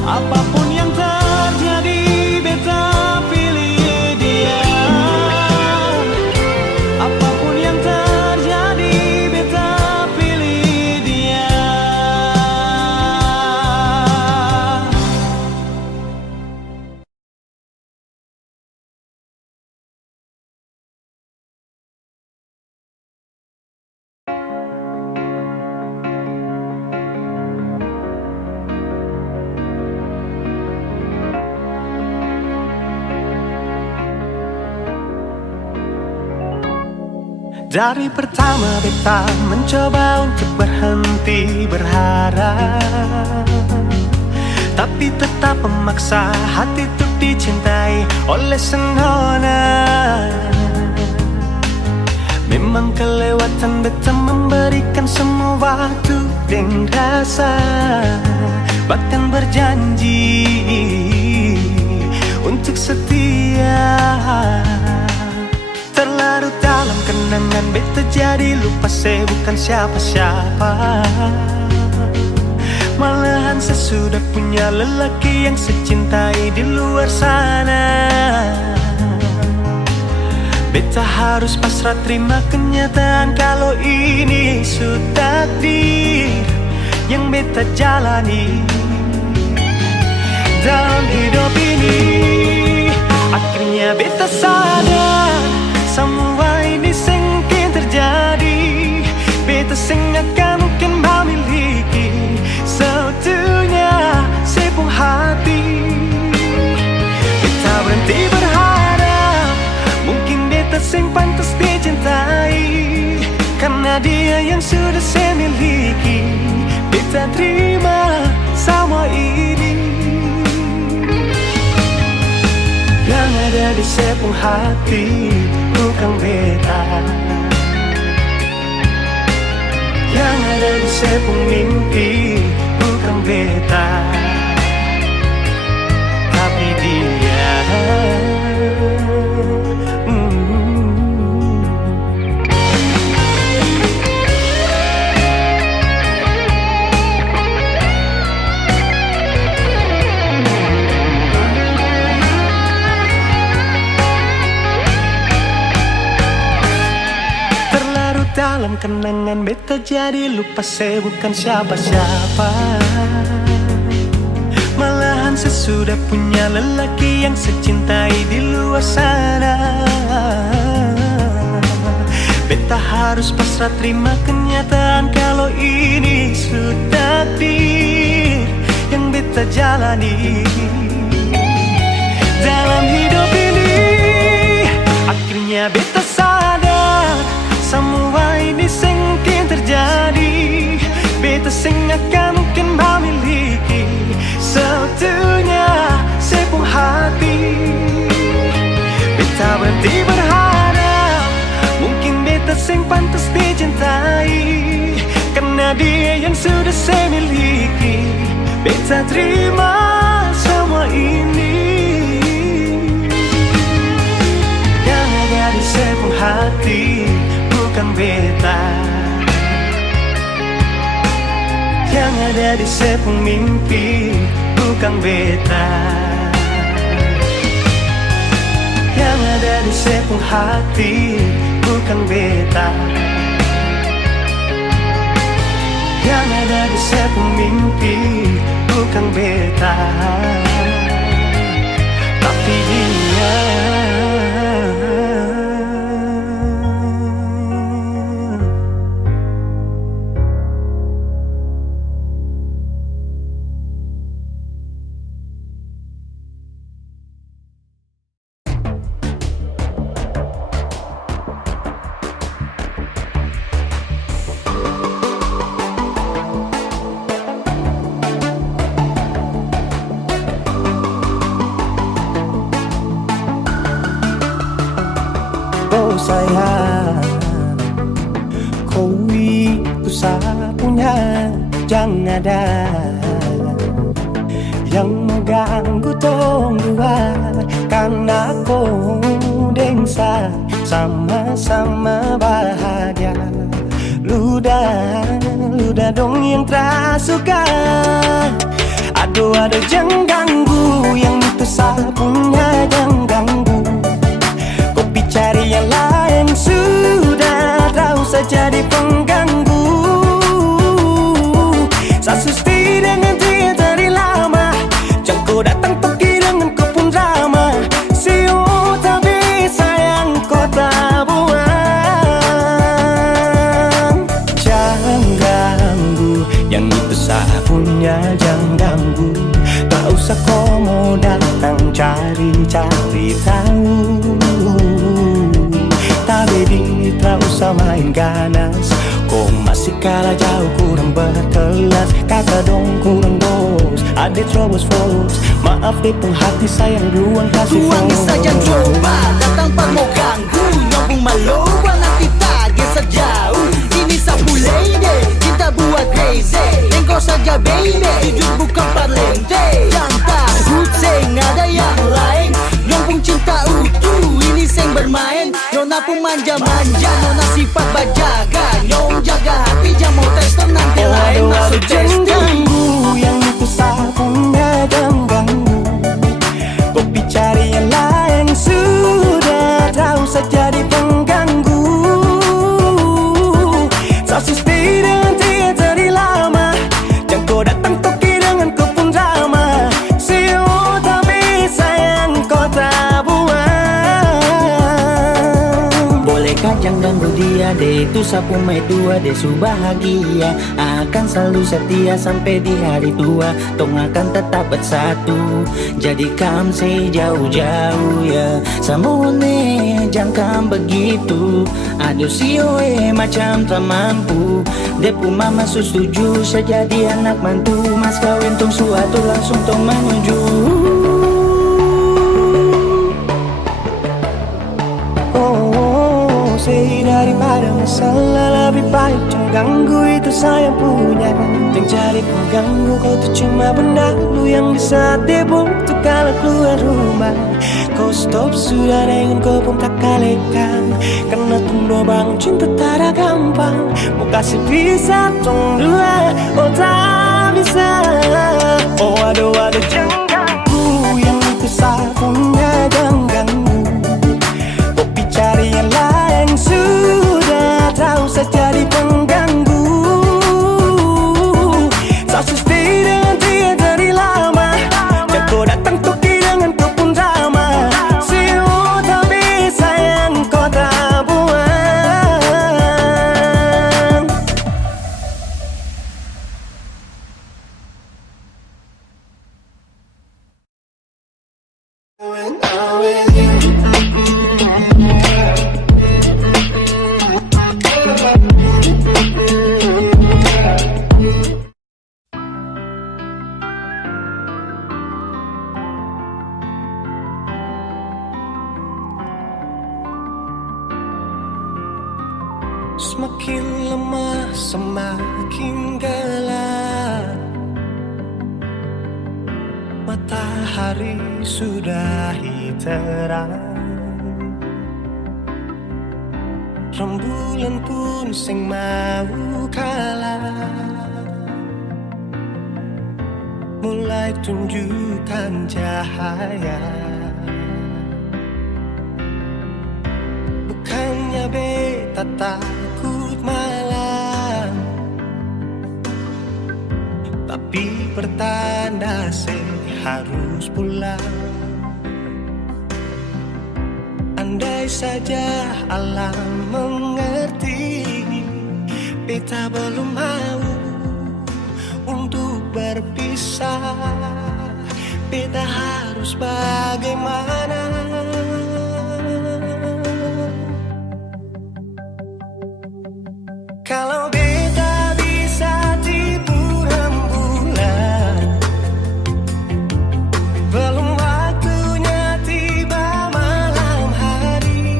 Apapun yang terjadi beta pilih dia. Apapun yang terjadi beta pilih dia. Dari pertama beta mencoba untuk berhenti berharap, tapi tetap memaksa hati untuk dicintai oleh senona. Memang kelewatan beta memberikan semua waktu dan rasa, bahkan berjanji untuk setia. Terlarut dalam kenangan beta jadi lupa saya bukan siapa-siapa. Malahan saya sudah punya lelaki yang secintai di luar sana. Beta harus pasrah terima kenyataan kalau ini sudah takdir yang beta jalani dalam hidup ini. Akhirnya beta sadar semua ini sengkin terjadi. Beta sing akan mungkin memiliki seutuhnya sepenuh hati. Beta berhenti berharap mungkin beta sing pantas dicintai, karena dia yang sudah saya miliki. Beta terima semua ini. Yang ada di sepenuh hati bukan beta, yang ada di sepenuh mimpi bukan beta, tapi dia. Dalam kenangan beta jadi lupa saya bukan siapa-siapa. Malahan sesudah punya lelaki yang secintai di luar sana. Beta harus pasrah terima kenyataan kalau ini sudah takdir yang beta jalani dalam hidup ini. Akhirnya beta sadar semua ini sengkin terjadi. Beta sing akan mungkin memiliki seutuhnya sepenuh hati. Beta berhenti berharap mungkin beta sing pantas dicintai, karena dia yang sudah saya miliki. Beta terima semua ini. Yang ada di sepenuh hati bukan beta, yang ada di sepenuh mimpi bukan beta, yang ada di sepenuh hati bukan beta, yang ada di sepenuh mimpi bukan beta, tapi dia. Sayang, kau itu sapunya, jangan ada yang mengganggu tong dua, karena kau dengsa sama-sama bahagia. Luda dong yang tersuka. Aduh jangan ganggu, yang itu sapunya jangan ganggu. Kopi cari yang lain sudah, tak usah jadi pengganggu. Sasusti dengan dia dari lama, jangan kau datang pergi dengan kau pun drama. Siu tapi sayang kau tak buang. Jangan ganggu, yang itu sapunya jangan ganggu. Tak usah kau mau datang cari-cari tahu. Tapi tak usah main ganas, kau masih kalah jauh kurang berkelas. Kata dong kurang dos, ada terobos fos. Maaf di penghati sayang ruang kasih fos. Tuang saja coba datang pak mau ganggu. Nyambung maloba nanti target sejauh. Ini sapu lady, kita buat crazy. Engkau saja baby, jujur bukan parlente. Yang takut seng ada yang lain. Nyambung cinta utuh, ini seng bermain. Nona pun manja-manja, nona sifat bajaga. Nyong jaga hati, jangan mau tes nanti lain masuk Jangan testing. ganggu, yang itu sapunya jangan ganggu. Kopi cari yang lain sudah, tak usah jadi pengganggu. Sasusti dengan dia dari lama, jangan kau datang toki dengan kau pun drama. Siu tapi sayang kau tak buang. dia deh itu sapu mai tua deh su bahagia. Akan selalu setia sampai di hari tua. Tong akan tetap bersatu. Jadikan saya jauh-jauh ya. Samone jangan begitu. Aduh sioe macam tak mampu. Depu mama setuju saya jadi anak mantu. Mas kawin tong suatu langsung tong menuju. Daripada masalah lebih baik jangan ganggu, itu saya punya. Yang cari pengganggu kau tuh cuma benda lu yang bisa dibutuh kalau keluar rumah. Kau stop sudah dengan kau pun tak kalekan. Karena tunggu bangun cinta tak ada gampang. Mau kasih bisa tong dua, oh tak bisa. Oh aduh jangan ganggu, yang itu satunya jangan ganggu. Kopi cari yang lain sudah tahu saya jadi pengganggu. Saya stay dengan dia dari lama. Jatuh datang toki dengan kau pun drama. Siu tapi sayang kau tak buang. Semakin lemah, semakin gelap. Matahari sudah terang. Rembulan pun sing mau kalah. Mulai tunjukkan cahaya. Bukannya beta takut malam, tapi pertanda saya harus pulang. Andai saja alam mengerti, beta belum mau untuk berpisah. Beta harus bagaimana? Kalau beta bisa tipu rembulan, belum waktunya tiba malam hari.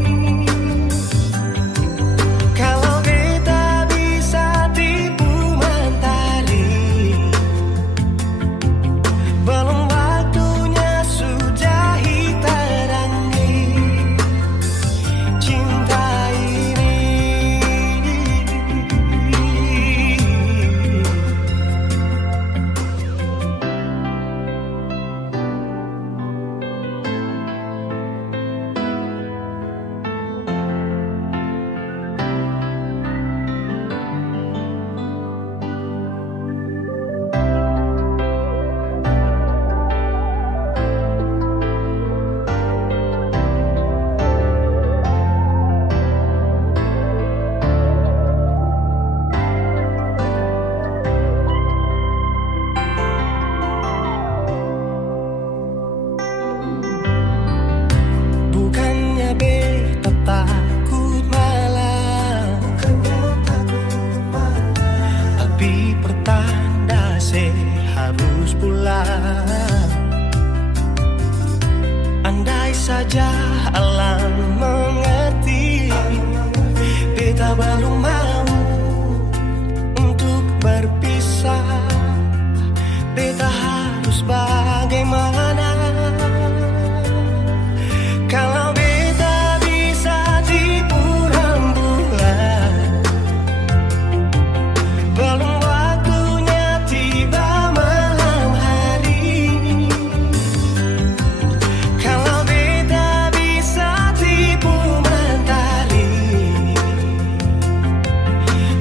Kalau beta bisa tipu mentari, belum waktunya sudahi terangi cinta ini. Bukannya beta takut malam, tapi pertanda saya harus pulang. Andai saja alam mengerti, beta belum mau untuk berpisah. Beta harus bagaimana? Kalau beta bisa tipu rembulan, belum waktunya tiba malam hari. Kalau beta bisa tipu mentari,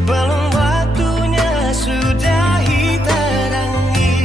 belum waktunya sudahi terangi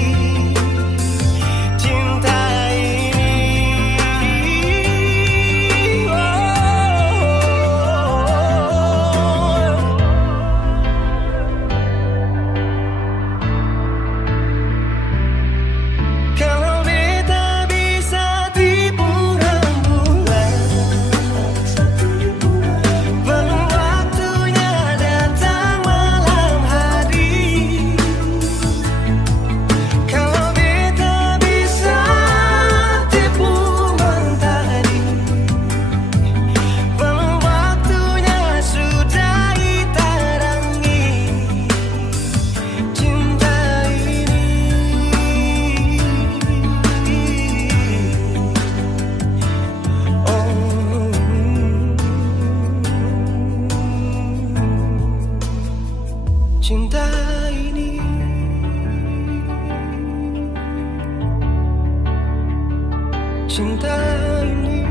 cinta ini.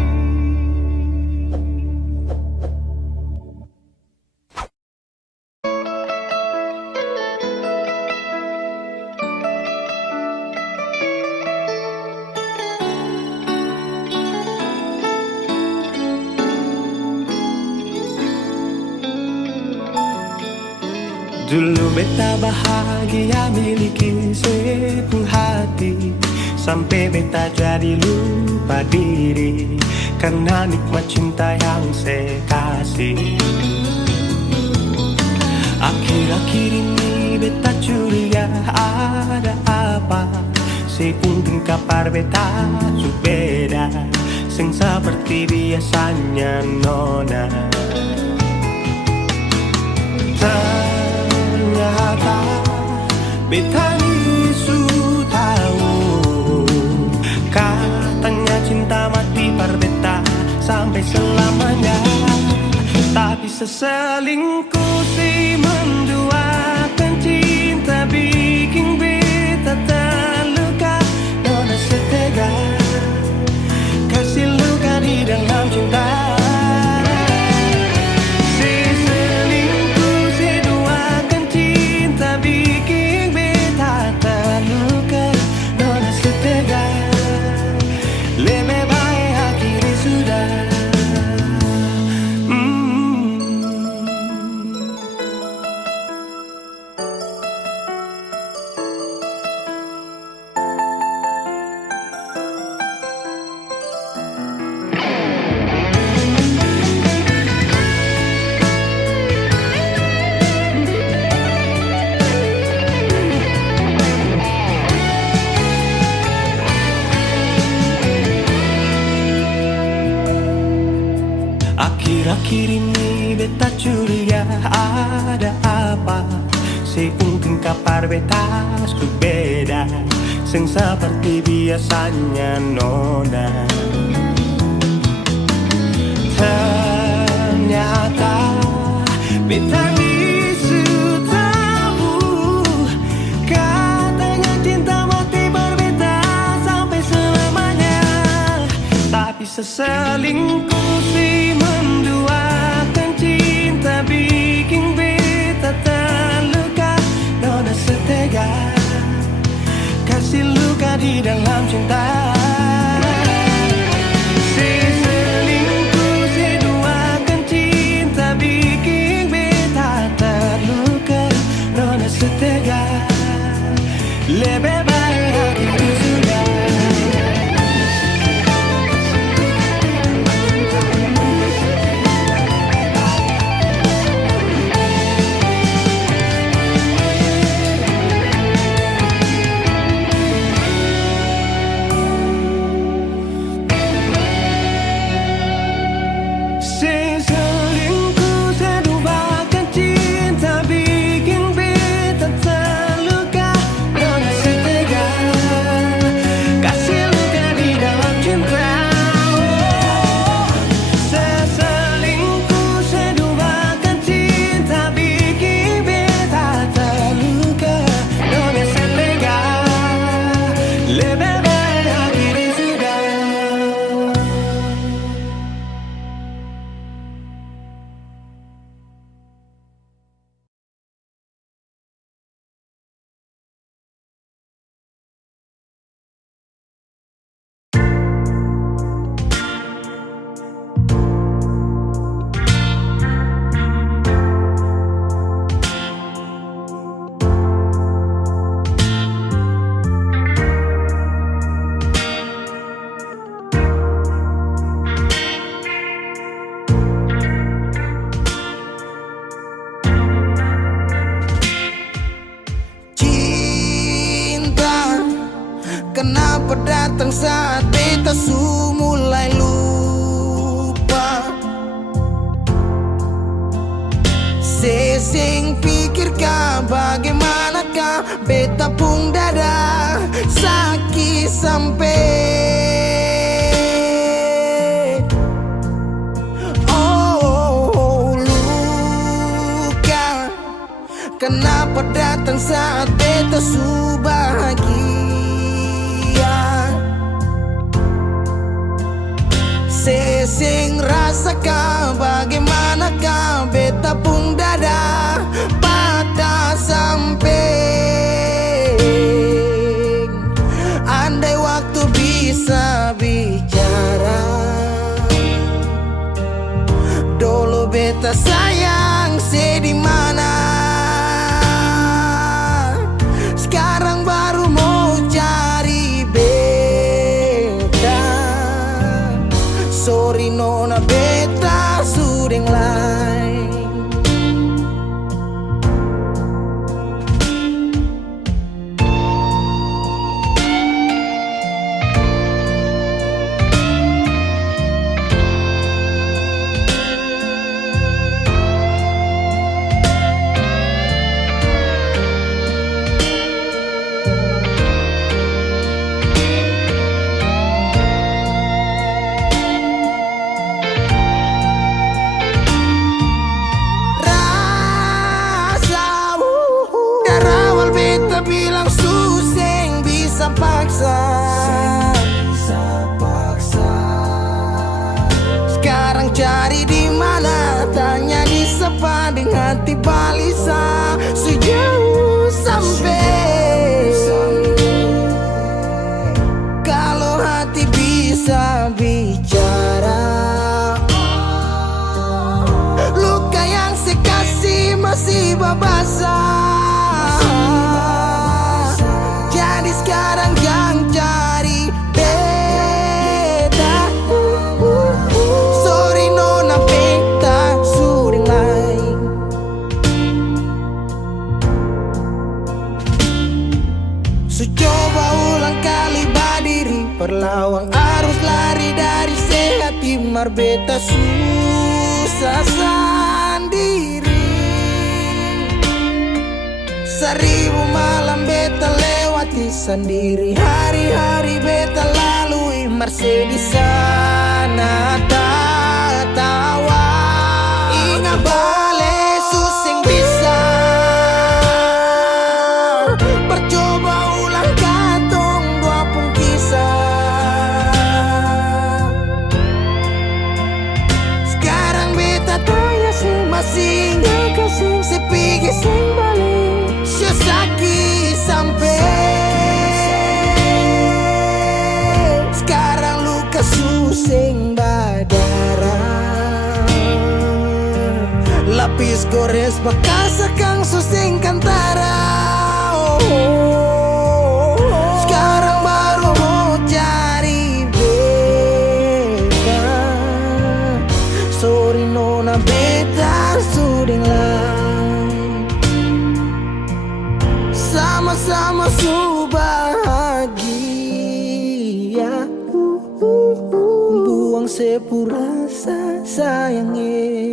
Dulu beta bahagia miliki sepenuh hati, sampai beta jadi lupa diri karena nikmat cinta yang saya kasih. Akhir-akhir ini beta curiga ada apa, saya pun kapar beta su beda, sing seperti biasanya nona. Ternyata beta ni su tahu, katanya cinta mati par beta sampai selamanya. Tapi seselingkuh si menduakan cinta bikin beta terluka. Nona setega kasih luka di dalam cinta. Akhir-akhir ini beta curiga ada apa, si mungkin kapar beta su beda, sing seperti biasanya nona. Ternyata beta ni su tahu, katanya cinta mati berbeda sampai selamanya. Tapi seselingkuh si menduakan cinta bikin beta terluka. Nona setega kasih luka di dalam cinta. Si selingkuh si duakan cinta bikin beta terluka. Nona setega lebih baik akhirnya sudah. Kenapa datang saat beta su mulai lupa? Sesing pikirkah bagaimanakah beta pun dada sakit sampai. Oh luka, kenapa datang saat beta su bahagia? bagaimanakah, bagaimanakah beta pun dada patah samping. Andai waktu bisa bicara, dulu beta sayang di mana, sekarang baru mau cari beta. Sorry nona beta sudeng lain. Bilang suseng bisa paksa, sekarang cari di mana, tanya di sepading hati balisa sejauh sampai. Kalau hati bisa bicara, luka yang sekasih masih babasa. Jadi sekarang yang cari beta. Sorry nona beta sudeng lain. So coba ulang kali badiri, perlawan arus lari dari sehat timar beta susah sendiri. Seribu malam beta lewati sendiri, hari-hari beta lalui Marse di sana tawa. Ingat bale suseng bisa, percoba ulang katong dua pun kisah. Sekarang beta tanya sih masih nggak kasih sepigi sing balik. Sakit sampai sekarang luka suseng badara, lapis gores bekas akang suseng kantara. Sekarang baru mau cari beta. Sorry nona beta sudeng lain. Sama-sama su bahagia, buang sepurasa sayangnya.